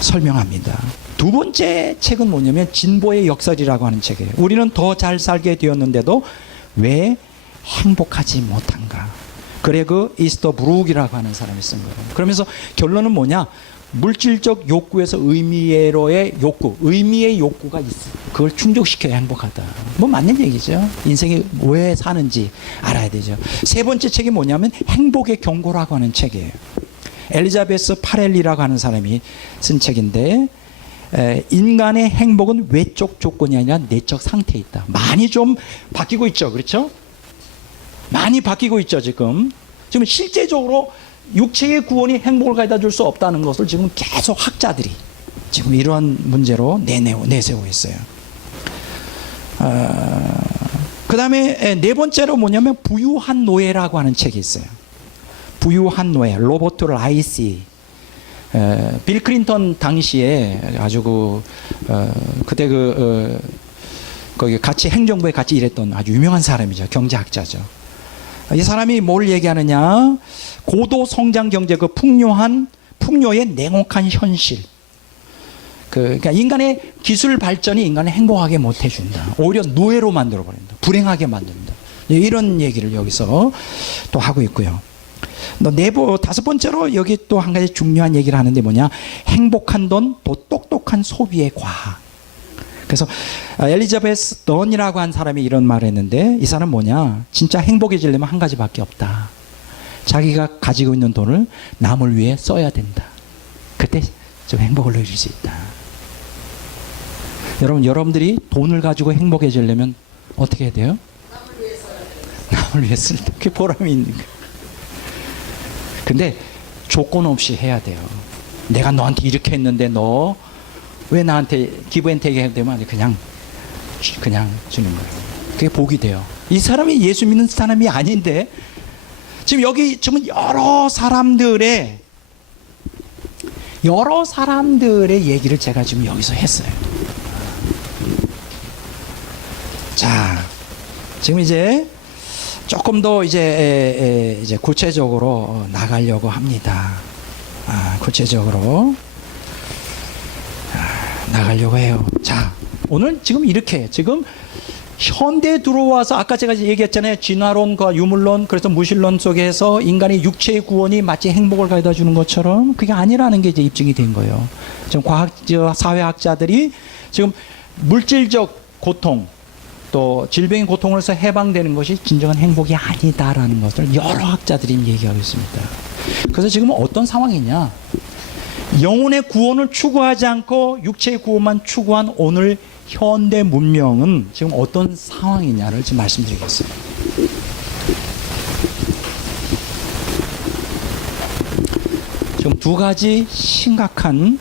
설명합니다. 두 번째 책은 뭐냐면 진보의 역설이라고 하는 책이에요. 우리는 더 잘 살게 되었는데도 왜 행복하지 못한가? 그레그 이스터브룩이라고 하는 사람이 쓴 거예요. 그러면서 결론은 뭐냐? 물질적 욕구에서 의미로의 욕구, 의미의 욕구가 있어. 그걸 충족시켜야 행복하다. 뭐 맞는 얘기죠. 인생이 왜 사는지 알아야 되죠. 세 번째 책이 뭐냐면 행복의 경고라고 하는 책이에요. 엘리자베스 파렐리라고 하는 사람이 쓴 책인데 인간의 행복은 외적 조건이 아니라 내적 상태에 있다. 많이 좀 바뀌고 있죠. 그렇죠? 많이 바뀌고 있죠. 지금 실제적으로 육체의 구원이 행복을 가져다 줄 수 없다는 것을 지금 계속 학자들이 지금 이러한 문제로 내세우고 있어요. 그 다음에 네 번째로 뭐냐면 부유한 노예라고 하는 책이 있어요. 부유한 노예, 로버트 라이시. 빌 클린턴 당시에 아주 그때 거기 같이 행정부에 같이 일했던 아주 유명한 사람이죠. 경제학자죠. 이 사람이 뭘 얘기하느냐? 고도 성장 경제 그 풍요의 냉혹한 현실. 그러니까 인간의 기술 발전이 인간을 행복하게 못 해준다. 오히려 노예로 만들어 버린다. 불행하게 만든다. 이런 얘기를 여기서 또 하고 있고요. 다섯 번째로 여기 또 한 가지 중요한 얘기를 하는데 뭐냐? 행복한 돈, 또 똑똑한 소비의 과학. 그래서 엘리자베스 던이라고 한 사람이 이런 말을 했는데 이 사람은 뭐냐? 진짜 행복해지려면 한 가지밖에 없다. 자기가 가지고 있는 돈을 남을 위해 써야 된다. 그때 좀 행복을 누릴 수 있다. 여러분들이 돈을 가지고 행복해지려면 어떻게 해야 돼요? 남을 위해 써야 돼요. 남을 위해 쓸 때 그게 보람이 있는 거예요. 근데 조건 없이 해야 돼요. 내가 너한테 이렇게 했는데 너 왜 나한테 기브 앤 테이크 되면 안 돼? 그냥 주는 거예요. 그게 복이 돼요. 이 사람이 예수 믿는 사람이 아닌데 지금 여기 여러 사람들의 얘기를 제가 지금 여기서 했어요. 자, 지금 이제 조금 더 이제 구체적으로 나가려고 합니다. 구체적으로 나가려고 해요. 자, 오늘 지금 이렇게 지금 현대에 들어와서 아까 제가 얘기했잖아요. 진화론과 유물론, 그래서 무신론 속에서 인간의 육체의 구원이 마치 행복을 가져다 주는 것처럼 그게 아니라는 게 이제 입증이 된 거예요. 지금 사회학자들이 지금 물질적 고통, 또 질병의 고통으로서 해방되는 것이 진정한 행복이 아니다라는 것을 여러 학자들이 얘기하고 있습니다. 그래서 지금 어떤 상황이냐? 영혼의 구원을 추구하지 않고 육체의 구원만 추구한 오늘 현대 문명은 지금 어떤 상황이냐를 지금 말씀드리겠습니다. 지금 두 가지 심각한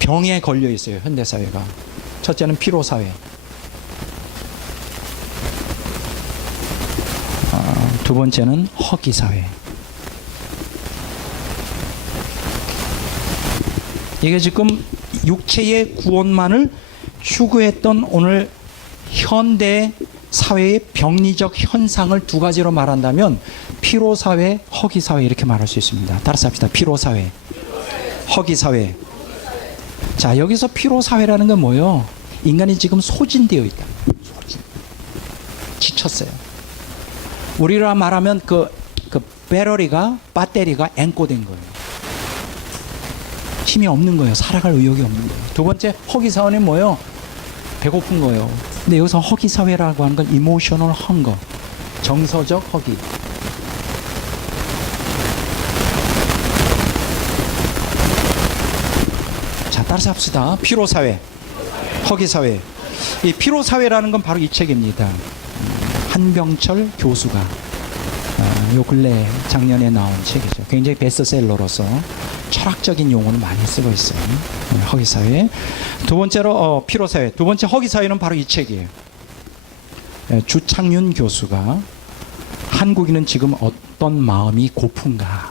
병에 걸려 있어요. 현대 사회가. 첫째는 피로 사회. 두 번째는 허기 사회. 이게 지금 육체의 구원만을 추구했던 오늘 현대 사회의 병리적 현상을 두 가지로 말한다면 피로사회, 허기사회 이렇게 말할 수 있습니다. 따라서 합시다. 피로사회, 허기사회. 자, 여기서 피로사회라는 건 뭐예요? 인간이 지금 소진되어 있다. 지쳤어요. 우리라 말하면 그 배터리가 앵꼬된 거예요. 힘이 없는 거예요. 살아갈 의욕이 없는 거예요. 두 번째 허기사원은 뭐예요? 배고픈 거예요. 근데 여기서 허기 사회라고 하는 건 이모셔널 헝거, 정서적 허기. 자, 따라서 합시다. 피로 사회, 허기 사회. 이 피로 사회라는 건 바로 이 책입니다. 한병철 교수가 요 근래 작년에 나온 책이죠. 굉장히 베스트셀러로서 철학적인 용어를 많이 쓰고 있어요. 허기 사회. 두 번째로 피로 사회. 두 번째 허기 사회는 바로 이 책이에요. 주창윤 교수가 한국인은 지금 어떤 마음이 고픈가.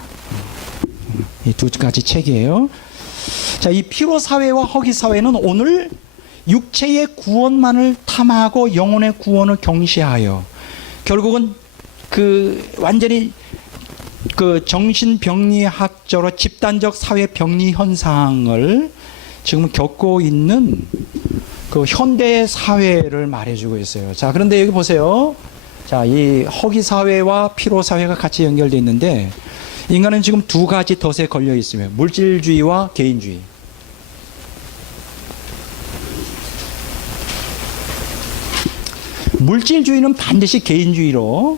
이 두 가지 책이에요. 자, 이 피로 사회와 허기 사회는 오늘 육체의 구원만을 탐하고 영혼의 구원을 경시하여 결국은 완전히 정신병리학적으로 집단적 사회병리 현상을 지금 겪고 있는 현대 사회를 말해주고 있어요. 자, 그런데 여기 보세요. 자, 이 허기 사회와 피로 사회가 같이 연결되어 있는데 인간은 지금 두 가지 덫에 걸려 있으며 물질주의와 개인주의. 물질주의는 반드시 개인주의로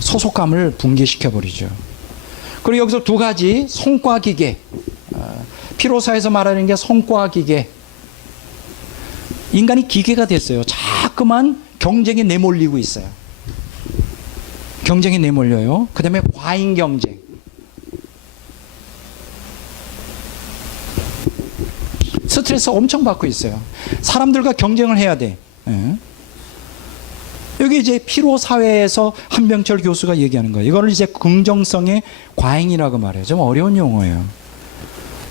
소속감을 붕괴시켜 버리죠. 그리고 여기서 두 가지 성과기계, 피로사에서 말하는 게 성과기계. 인간이 기계가 됐어요. 자꾸만 경쟁에 내몰리고 있어요. 경쟁에 내몰려요. 그 다음에 과잉 경쟁. 스트레스 엄청 받고 있어요. 사람들과 경쟁을 해야 돼. 여기 이제 피로 사회에서 한병철 교수가 얘기하는 거예요. 이거를 이제 긍정성의 과잉이라고 말해요. 좀 어려운 용어예요.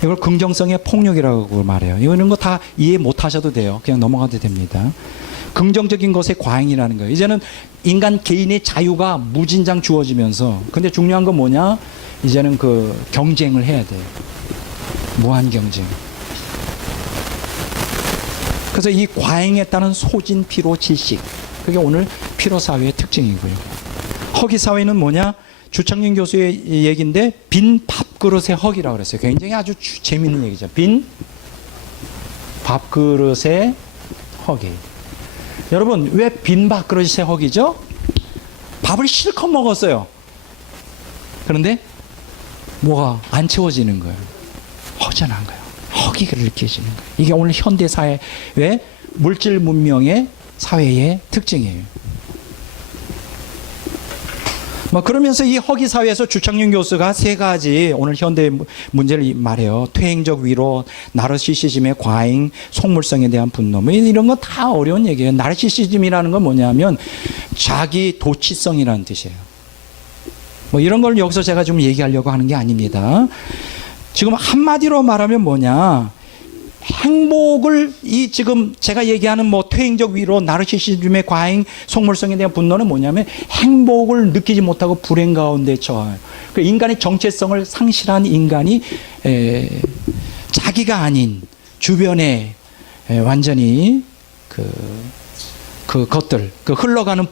이걸 긍정성의 폭력이라고 말해요. 이런 거 다 이해 못 하셔도 돼요. 그냥 넘어가도 됩니다. 긍정적인 것의 과잉이라는 거예요. 이제는 인간 개인의 자유가 무진장 주어지면서, 근데 중요한 건 뭐냐? 이제는 경쟁을 해야 돼요. 무한 경쟁. 그래서 이 과잉에 따른 소진, 피로, 질식. 그게 오늘 피로 사회의 특징이고요. 허기 사회는 뭐냐? 주창윤 교수의 얘기인데 빈 밥그릇의 허기라고 그랬어요. 굉장히 아주 재미있는 얘기죠. 빈 밥그릇의 허기. 여러분, 왜 빈 밥그릇의 허기죠? 밥을 실컷 먹었어요. 그런데 뭐가 안 채워지는 거예요. 허전한 거예요. 허기가 느껴지는 거예요. 이게 오늘 현대 사회의 물질 문명의 사회의 특징이에요. 그러면서 이 허기 사회에서 주창윤 교수가 세 가지 오늘 현대 문제를 말해요. 퇴행적 위로, 나르시시즘의 과잉, 속물성에 대한 분노. 이런 건 다 어려운 얘기예요. 나르시시즘이라는 건 뭐냐면 자기 도취성이라는 뜻이에요. 이런 걸 여기서 제가 좀 얘기하려고 하는 게 아닙니다. 지금 한마디로 말하면 뭐냐? 행복을 지금 제가 얘기하는 퇴행적 위로, 나르시시즘의 과잉, 속물성에 대한 분노는 뭐냐면 행복을 느끼지 못하고 불행 가운데 처해요. 인간의 정체성을 상실한 인간이 자기가 아닌 주변에 완전히 그것들, 흘러가는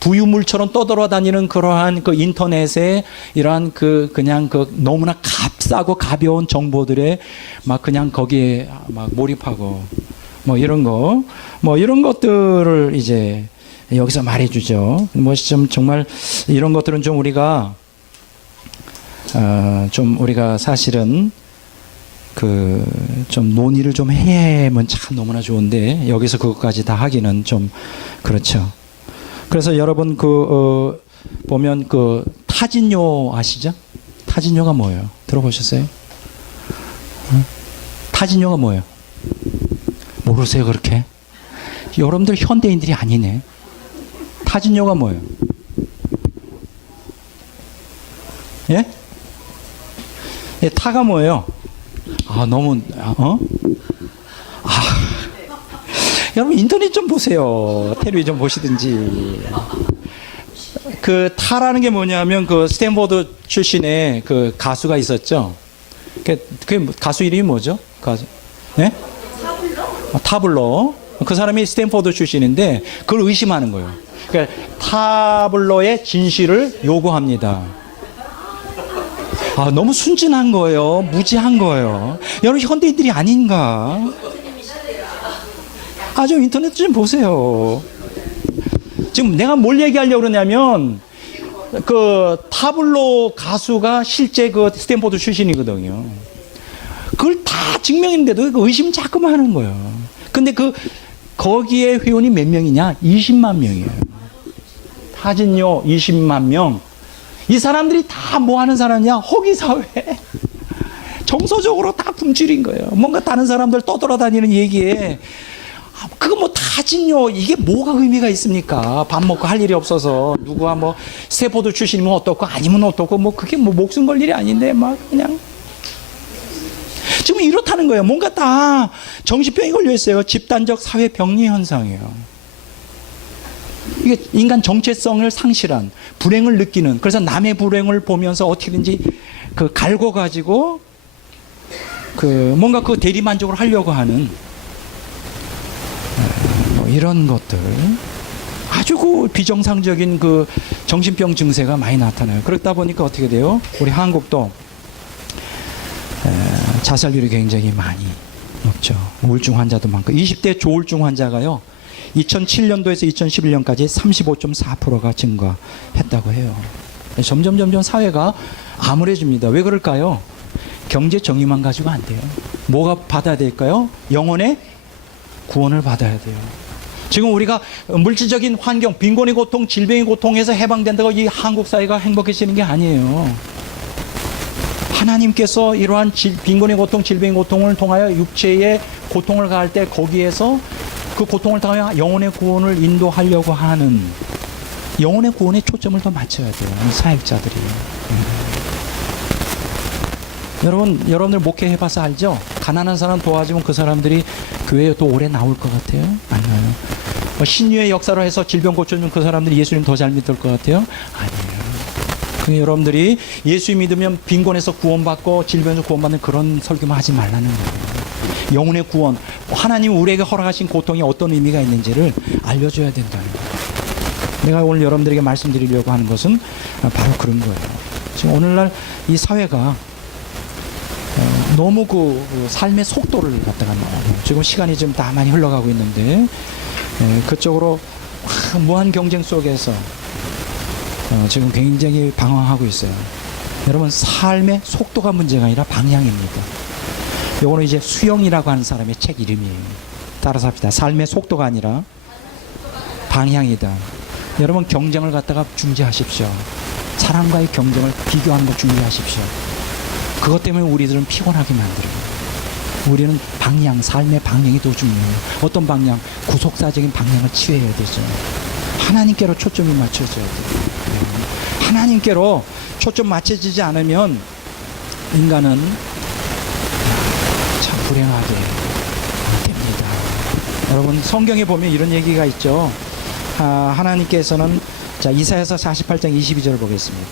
부유물처럼 떠돌아다니는 그러한 인터넷에 이러한 그냥 너무나 값싸고 가벼운 정보들에 그냥 거기에 몰입하고 이런 거, 이런 것들을 이제 여기서 말해주죠. 좀 정말 이런 것들은 좀 우리가 사실은 좀 논의를 좀 해면 참 너무나 좋은데 여기서 그것까지 다 하기는 좀 그렇죠. 그래서 여러분 보면 타진요 아시죠? 타진요가 뭐예요? 들어보셨어요? 타진요가 뭐예요? 모르세요 그렇게? 여러분들 현대인들이 아니네. 타진요가 뭐예요? 예? 예, 타가 뭐예요? 여러분 인터넷 좀 보세요. 텔레비 좀 보시든지. 타라는 게 뭐냐면 스탠포드 출신의 가수가 있었죠. 그 가수 이름이 뭐죠? 네? 타블로. 그 사람이 스탠포드 출신인데 그걸 의심하는 거예요. 그러니까 타블로의 진실을 요구합니다. 너무 순진한 거예요. 무지한 거예요. 여러분 현대인들이 아닌가? 좀 인터넷 좀 보세요. 지금 내가 뭘 얘기하려고 그러냐면, 그 타블로 가수가 실제 그 스탠포드 출신이거든요. 그걸 다 증명했는데도 그 의심 자꾸만 하는 거예요. 근데 거기에 회원이 몇 명이냐? 20만 명이에요. 타진요 20만 명. 이 사람들이 다 뭐 하는 사람이냐? 허기사회. 정서적으로 다 굶주린 거예요. 뭔가 다른 사람들 떠돌아다니는 얘기에 그거 뭐 타진요 이게 뭐가 의미가 있습니까? 밥 먹고 할 일이 없어서 누구와 뭐 스탠포드 출신이면 어떻고 아니면 어떻고 뭐 그게 뭐 목숨 걸 일이 아닌데 막 그냥 지금 이렇다는 거예요. 뭔가 다 정신병이 걸려 있어요. 집단적 사회 병리 현상이에요. 이게 인간 정체성을 상실한 불행을 느끼는, 그래서 남의 불행을 보면서 어떻게든지 그 갈고 가지고 뭔가 그 대리만족을 하려고 하는 뭐 이런 것들, 아주 그 비정상적인 그 정신병 증세가 많이 나타나요. 그렇다 보니까 어떻게 돼요? 우리 한국도 자살률이 굉장히 많이 높죠. 우울증 환자도 많고 20대 조울증 환자가요 2007년도에서 2011년까지 35.4%가 증가했다고 해요. 점점 사회가 암울해집니다. 왜 그럴까요? 경제 정의만 가지고 안 돼요. 뭐가 받아야 될까요? 영혼의 구원을 받아야 돼요. 지금 우리가 물질적인 환경, 빈곤의 고통, 질병의 고통에서 해방된다고 이 한국 사회가 행복해지는 게 아니에요. 하나님께서 이러한 빈곤의 고통, 질병의 고통을 통하여 육체의 고통을 가할 때 거기에서 그 고통을 통하여 영혼의 구원을 인도하려고 하는, 영혼의 구원에 초점을 더 맞춰야 돼요. 사역자들이. 여러분들 목회해봐서 알죠? 가난한 사람 도와주면 그 사람들이 교회에 또 오래 나올 것 같아요? 아니에요. 신유의 역사로 해서 질병 고쳐주면 그 사람들이 예수님 더 잘 믿을 것 같아요? 아니에요. 그러니까 여러분들이 예수 믿으면 빈곤에서 구원받고 질병에서 구원받는 그런 설교만 하지 말라는 거예요. 영혼의 구원, 하나님 우리에게 허락하신 고통이 어떤 의미가 있는지를 알려줘야 된다는 거예요. 내가 오늘 여러분들에게 말씀드리려고 하는 것은 바로 그런 거예요. 지금 오늘날 이 사회가 너무 그 삶의 속도를 갖다가 지금 시간이 좀 다 많이 흘러가고 있는데 그쪽으로 무한 경쟁 속에서 지금 굉장히 방황하고 있어요. 여러분, 삶의 속도가 문제가 아니라 방향입니다. 요거는 이제 수영이라고 하는 사람의 책 이름이에요. 따라서 합시다. 삶의 속도가 아니라 방향이다. 여러분, 경쟁을 갖다가 중지하십시오. 사람과의 경쟁을 비교하는 거 중지하십시오. 그것 때문에 우리들은 피곤하게 만들어요. 우리는 방향, 삶의 방향이 더 중요해요. 어떤 방향? 구속사적인 방향을 취해야 되죠. 하나님께로 초점이 맞춰져야 돼요. 하나님께로 초점 맞춰지지 않으면 인간은 참 불행하게 됩니다. 여러분, 성경에 보면 이런 얘기가 있죠. 하나님께서는, 자, 이사야서 48장 22절을 보겠습니다.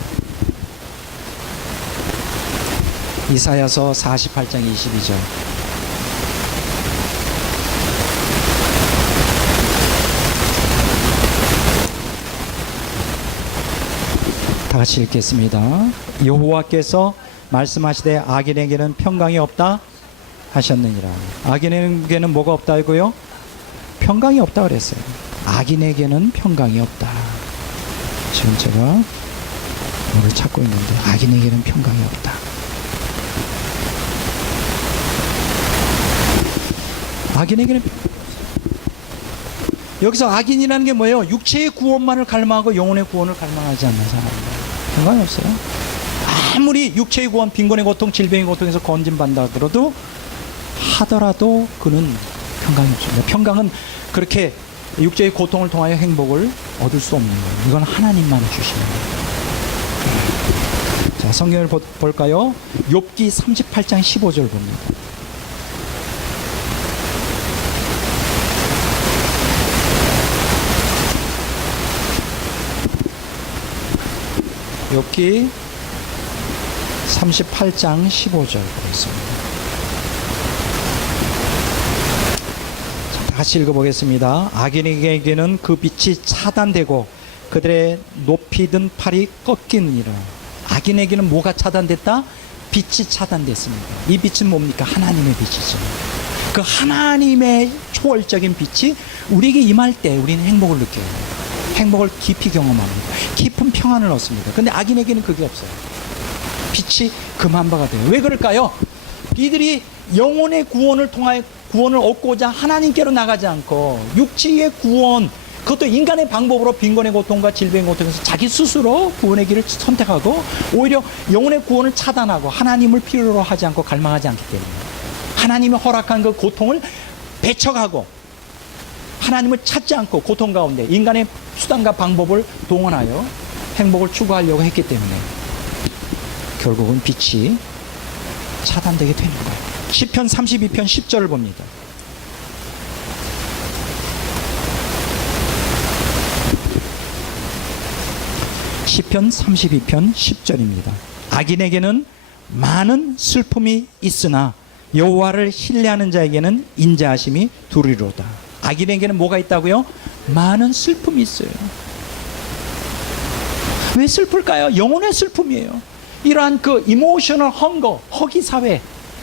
이사야서 48장 22절. 다 같이 읽겠습니다. 여호와께서 말씀하시되 악인에게는 평강이 없다 하셨느니라. 악인에게는 뭐가 없다고요? 평강이 없다 그랬어요. 악인에게는 평강이 없다. 지금 제가 뭐를 찾고 있는데, 악인에게는 평강이 없다. 악인에게는, 여기서 악인이라는 게 뭐예요? 육체의 구원만을 갈망하고 영혼의 구원을 갈망하지 않는 사람입니다. 평강이 없어요. 아무리 육체의 구원, 빈곤의 고통, 질병의 고통에서 건진받는다 하더라도 그는 평강이 없습니다. 평강은 그렇게 육체의 고통을 통하여 행복을 얻을 수 없는 거예요. 이건 하나님만 주시는 거예요. 자, 성경을 볼까요? 욥기 38장 15절 봅니다. 욥기 38장 15절 보겠습니다. 다시 읽어보겠습니다. 악인에게는 그 빛이 차단되고 그들의 높이 든 팔이 꺾이느니라. 악인에게는 뭐가 차단됐다? 빛이 차단됐습니다. 이 빛은 뭡니까? 하나님의 빛이죠. 그 하나님의 초월적인 빛이 우리에게 임할 때 우리는 행복을 느껴요. 행복을 깊이 경험합니다. 깊은 평안을 얻습니다. 근데 악인에게는 그게 없어요. 빛이 금한 바가 돼요. 왜 그럴까요? 이들이 영혼의 구원을 통하여 구원을 얻고자 하나님께로 나가지 않고 육체의 구원, 그것도 인간의 방법으로 빈곤의 고통과 질병의 고통에서 자기 스스로 구원의 길을 선택하고 오히려 영혼의 구원을 차단하고 하나님을 필요로 하지 않고 갈망하지 않기 때문에 하나님이 허락한 그 고통을 배척하고 하나님을 찾지 않고 고통 가운데 인간의 수단과 방법을 동원하여 행복을 추구하려고 했기 때문에 결국은 빛이 차단되게 되는 거예요. 시편 32편 10절을 봅니다. 시편 32편 10절입니다. 악인에게는 많은 슬픔이 있으나 여호와를 신뢰하는 자에게는 인자하심이 두리로다. 악인에게는 뭐가 있다고요? 많은 슬픔이 있어요. 왜 슬플까요? 영혼의 슬픔이에요. 이러한 그 이모셔널 헝거, 허기 사회,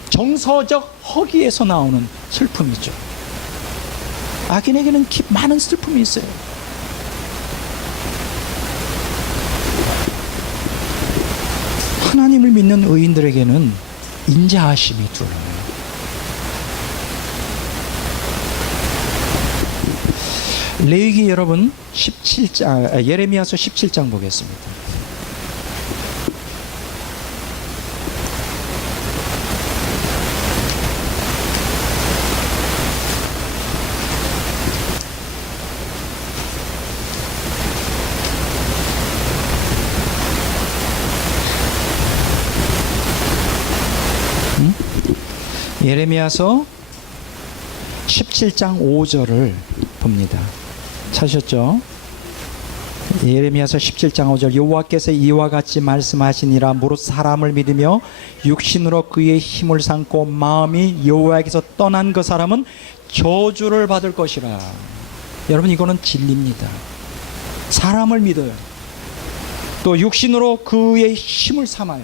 정서적 허기에서 나오는 슬픔이죠. 악인에게는 많은 슬픔이 있어요. 하나님을 믿는 의인들에게는 인자하심이 두려워요. 레위기 여러분 17장, 예레미야서 17장 보겠습니다. 예레미야서 17장 5절을 봅니다. 찾으셨죠? 예레미야서 17장 5절 여호와께서 이와 같이 말씀하시니라 무릇 사람을 믿으며 육신으로 그의 힘을 삼고 마음이 여호와에게서 떠난 그 사람은 저주를 받을 것이라. 여러분 이거는 진리입니다. 사람을 믿어요. 또 육신으로 그의 힘을 삼아요.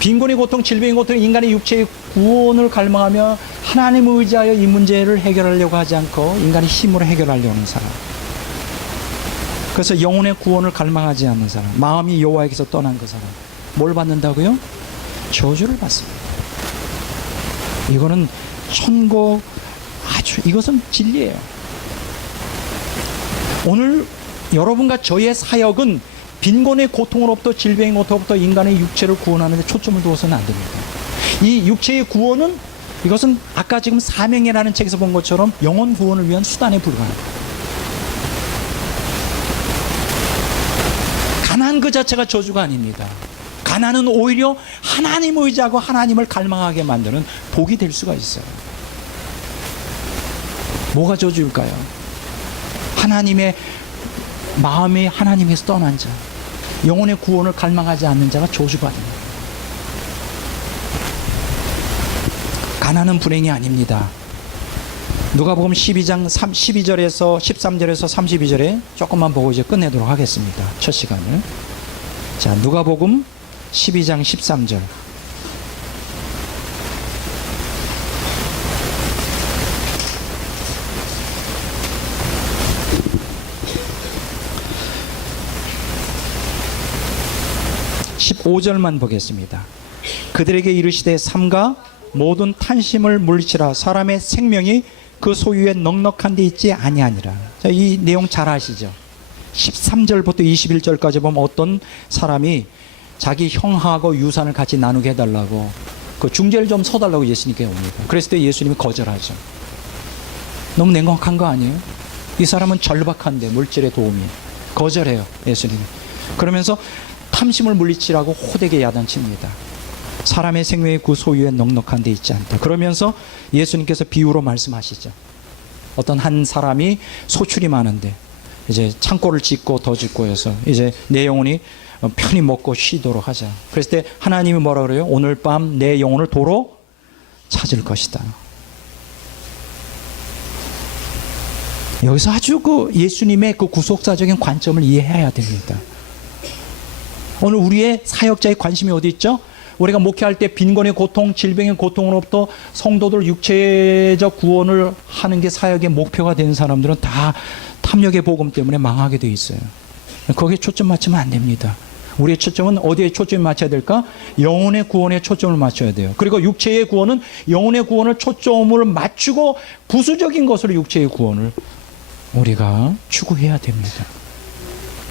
빈곤의 고통, 질병의 고통, 인간의 육체의 구원을 갈망하며 하나님을 의지하여 이 문제를 해결하려고 하지 않고 인간의 힘으로 해결하려는 사람. 그래서 영혼의 구원을 갈망하지 않는 사람, 마음이 여호와에게서 떠난 그 사람, 뭘 받는다고요? 저주를 받습니다. 이거는 천국 이것은 진리예요. 오늘 여러분과 저의 사역은 빈곤의 고통으로부터 질병의 고통으로부터 인간의 육체를 구원하는 데 초점을 두어서는 안 됩니다. 이 육체의 구원은 이것은 아까 지금 사명이라는 책에서 본 것처럼 영혼 구원을 위한 수단에 불과합니다. 가난 그 자체가 저주가 아닙니다. 가난은 오히려 하나님을 의지하고 하나님을 갈망하게 만드는 복이 될 수가 있어요. 뭐가 저주일까요? 하나님의 마음이 하나님에서 떠난 자, 영혼의 구원을 갈망하지 않는 자가 저주받습니다. 가난은 불행이 아닙니다. 누가복음 12장 12절에서 13절에서 32절에 조금만 보고 이제 끝내도록 하겠습니다. 첫 시간을. 자, 누가복음 12장 13절. (15절만) 보겠습니다. 그들에게 이르시되 삼가 모든 탄심을 물리치라. 사람의 생명이 그 소유에 넉넉한 데 있지 아니하니라. 자, 이 내용 잘 아시죠? 13절부터 21절까지 보면 어떤 사람이 자기 형하고 유산을 같이 나누게 해달라고 그 중재를 좀 서달라고 예수님께 옵니다. 그랬을 때 예수님이 거절하죠. 너무 냉혹한 거 아니에요? 이 사람은 절박한데 물질의 도움이 거절해요. 예수님이. 그러면서 탐심을 물리치라고 호되게 야단칩니다. 사람의 생명이 그 소유에 넉넉한 데 있지 않다. 그러면서 예수님께서 비유로 말씀하시죠. 어떤 한 사람이 소출이 많은데 이제 창고를 짓고 더 짓고 해서 이제 내 영혼이 편히 먹고 쉬도록 하자. 그랬을 때 하나님이 뭐라 그래요? 오늘 밤 내 영혼을 도로 찾을 것이다. 여기서 아주 그 예수님의 그 구속사적인 관점을 이해해야 됩니다. 오늘 우리의 사역자의 관심이 어디 있죠? 우리가 목회할 때 빈곤의 고통, 질병의 고통으로부터 성도들 육체적 구원을 하는 게 사역의 목표가 된 사람들은 다 탐욕의 복음 때문에 망하게 돼 있어요. 거기에 초점 맞추면 안 됩니다. 우리의 초점은 어디에 초점을 맞춰야 될까? 영혼의 구원에 초점을 맞춰야 돼요. 그리고 육체의 구원은 영혼의 구원을 초점을 맞추고 부수적인 것으로 육체의 구원을 우리가 추구해야 됩니다.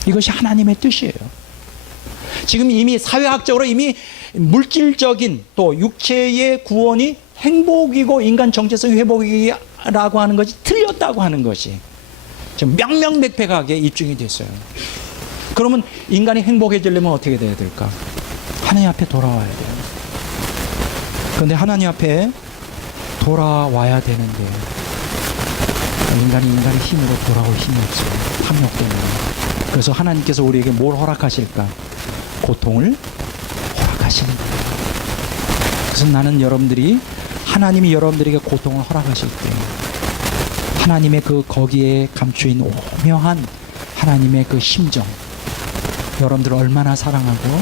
이것이 하나님의 뜻이에요. 지금 이미 사회학적으로 이미 물질적인 또 육체의 구원이 행복이고 인간 정체성 회복이라고 하는 것이 틀렸다고 하는 것이 지금 명명백백하게 입증이 됐어요. 그러면 인간이 행복해지려면 어떻게 돼야 될까? 하나님 앞에 돌아와야 돼요. 그런데 하나님 앞에 돌아와야 되는데 인간의 힘으로 돌아올 힘이 없어요. 탐욕 때문에. 그래서 하나님께서 우리에게 뭘 허락하실까? 고통을 허락하시는 거예요. 그래서 나는 하나님이 여러분들에게 고통을 허락하실 때 하나님의 거기에 감추인 오묘한 하나님의 그 심정, 여러분들을 얼마나 사랑하고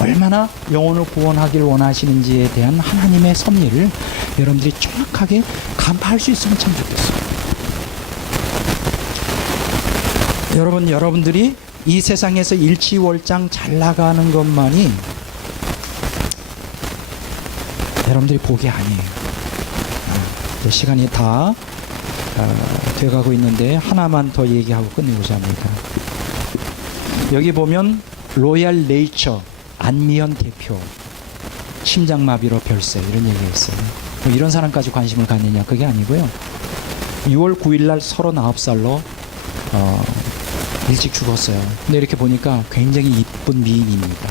얼마나 영혼을 구원하길 원하시는지에 대한 하나님의 섭리를 여러분들이 정확하게 간파할 수 있으면 참 좋겠어요. 여러분들이 이 세상에서 일취월장 잘 나가는 것만이 여러분들이 복이 아니에요. 시간이 다 돼가고 있는데 하나만 더 얘기하고 끝내고자 합니다. 여기 보면 로얄 네이처 안미연 대표 심장마비로 별세 이런 얘기가 있어요. 뭐 이런 사람까지 관심을 갖느냐 그게 아니고요. 6월 9일 날 39살로 일찍 죽었어요. 근데 이렇게 보니까 굉장히 이쁜 미인입니다.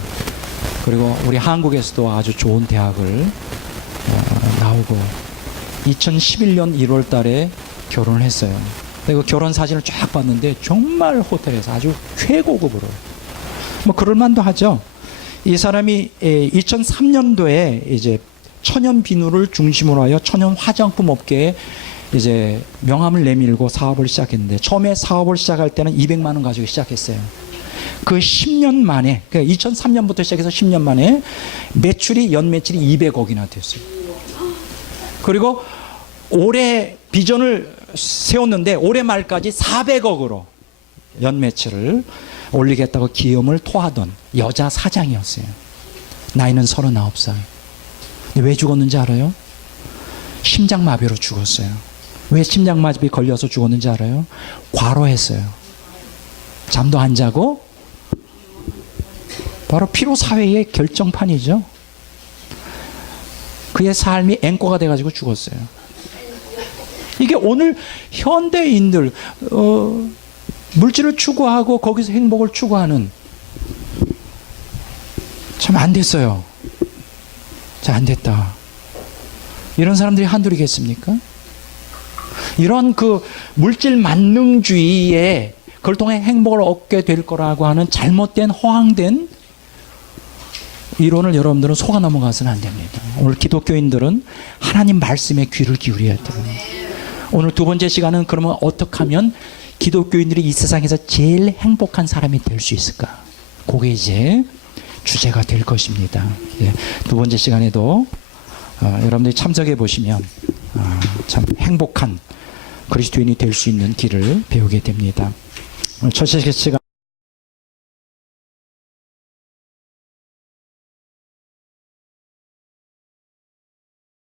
그리고 우리 한국에서도 아주 좋은 대학을 나오고 2011년 1월 달에 결혼을 했어요. 그리고 결혼 사진을 쫙 봤는데 정말 호텔에서 아주 최고급으로 뭐 그럴만도 하죠. 이 사람이 2003년도에 이제 천연 비누를 중심으로 하여 천연 화장품 업계에 이제 명함을 내밀고 사업을 시작했는데 처음에 사업을 시작할 때는 200만 원 가지고 시작했어요. 그 10년 만에 그러니까 2003년부터 시작해서 10년 만에 연 매출이 200억이나 됐어요. 그리고 올해 비전을 세웠는데 올해 말까지 400억으로 연 매출을 올리겠다고 기염을 토하던 여자 사장이었어요. 나이는 39살. 왜 죽었는지 알아요? 심장마비로 죽었어요. 왜 심장마비 걸려서 죽었는지 알아요? 과로했어요. 잠도 안 자고 바로 피로사회의 결정판이죠. 그의 삶이 앵꼬가 돼가지고 죽었어요. 이게 오늘 현대인들 물질을 추구하고 거기서 행복을 추구하는 참 안 됐어요. 자, 안 됐다. 이런 사람들이 한둘이겠습니까? 이런 그 물질 만능주의에 그걸 통해 행복을 얻게 될 거라고 하는 잘못된 허황된 이론을 여러분들은 속아 넘어가서는 안 됩니다. 오늘 기독교인들은 하나님 말씀에 귀를 기울여야 됩니다. 오늘 두 번째 시간은 그러면 어떻게 하면 기독교인들이 이 세상에서 제일 행복한 사람이 될 수 있을까? 그게 이제 주제가 될 것입니다. 예, 두 번째 시간에도 여러분들이 참석해 보시면 참 행복한 그리스도인이 될 수 있는 길을 배우게 됩니다. 오늘 첫 시간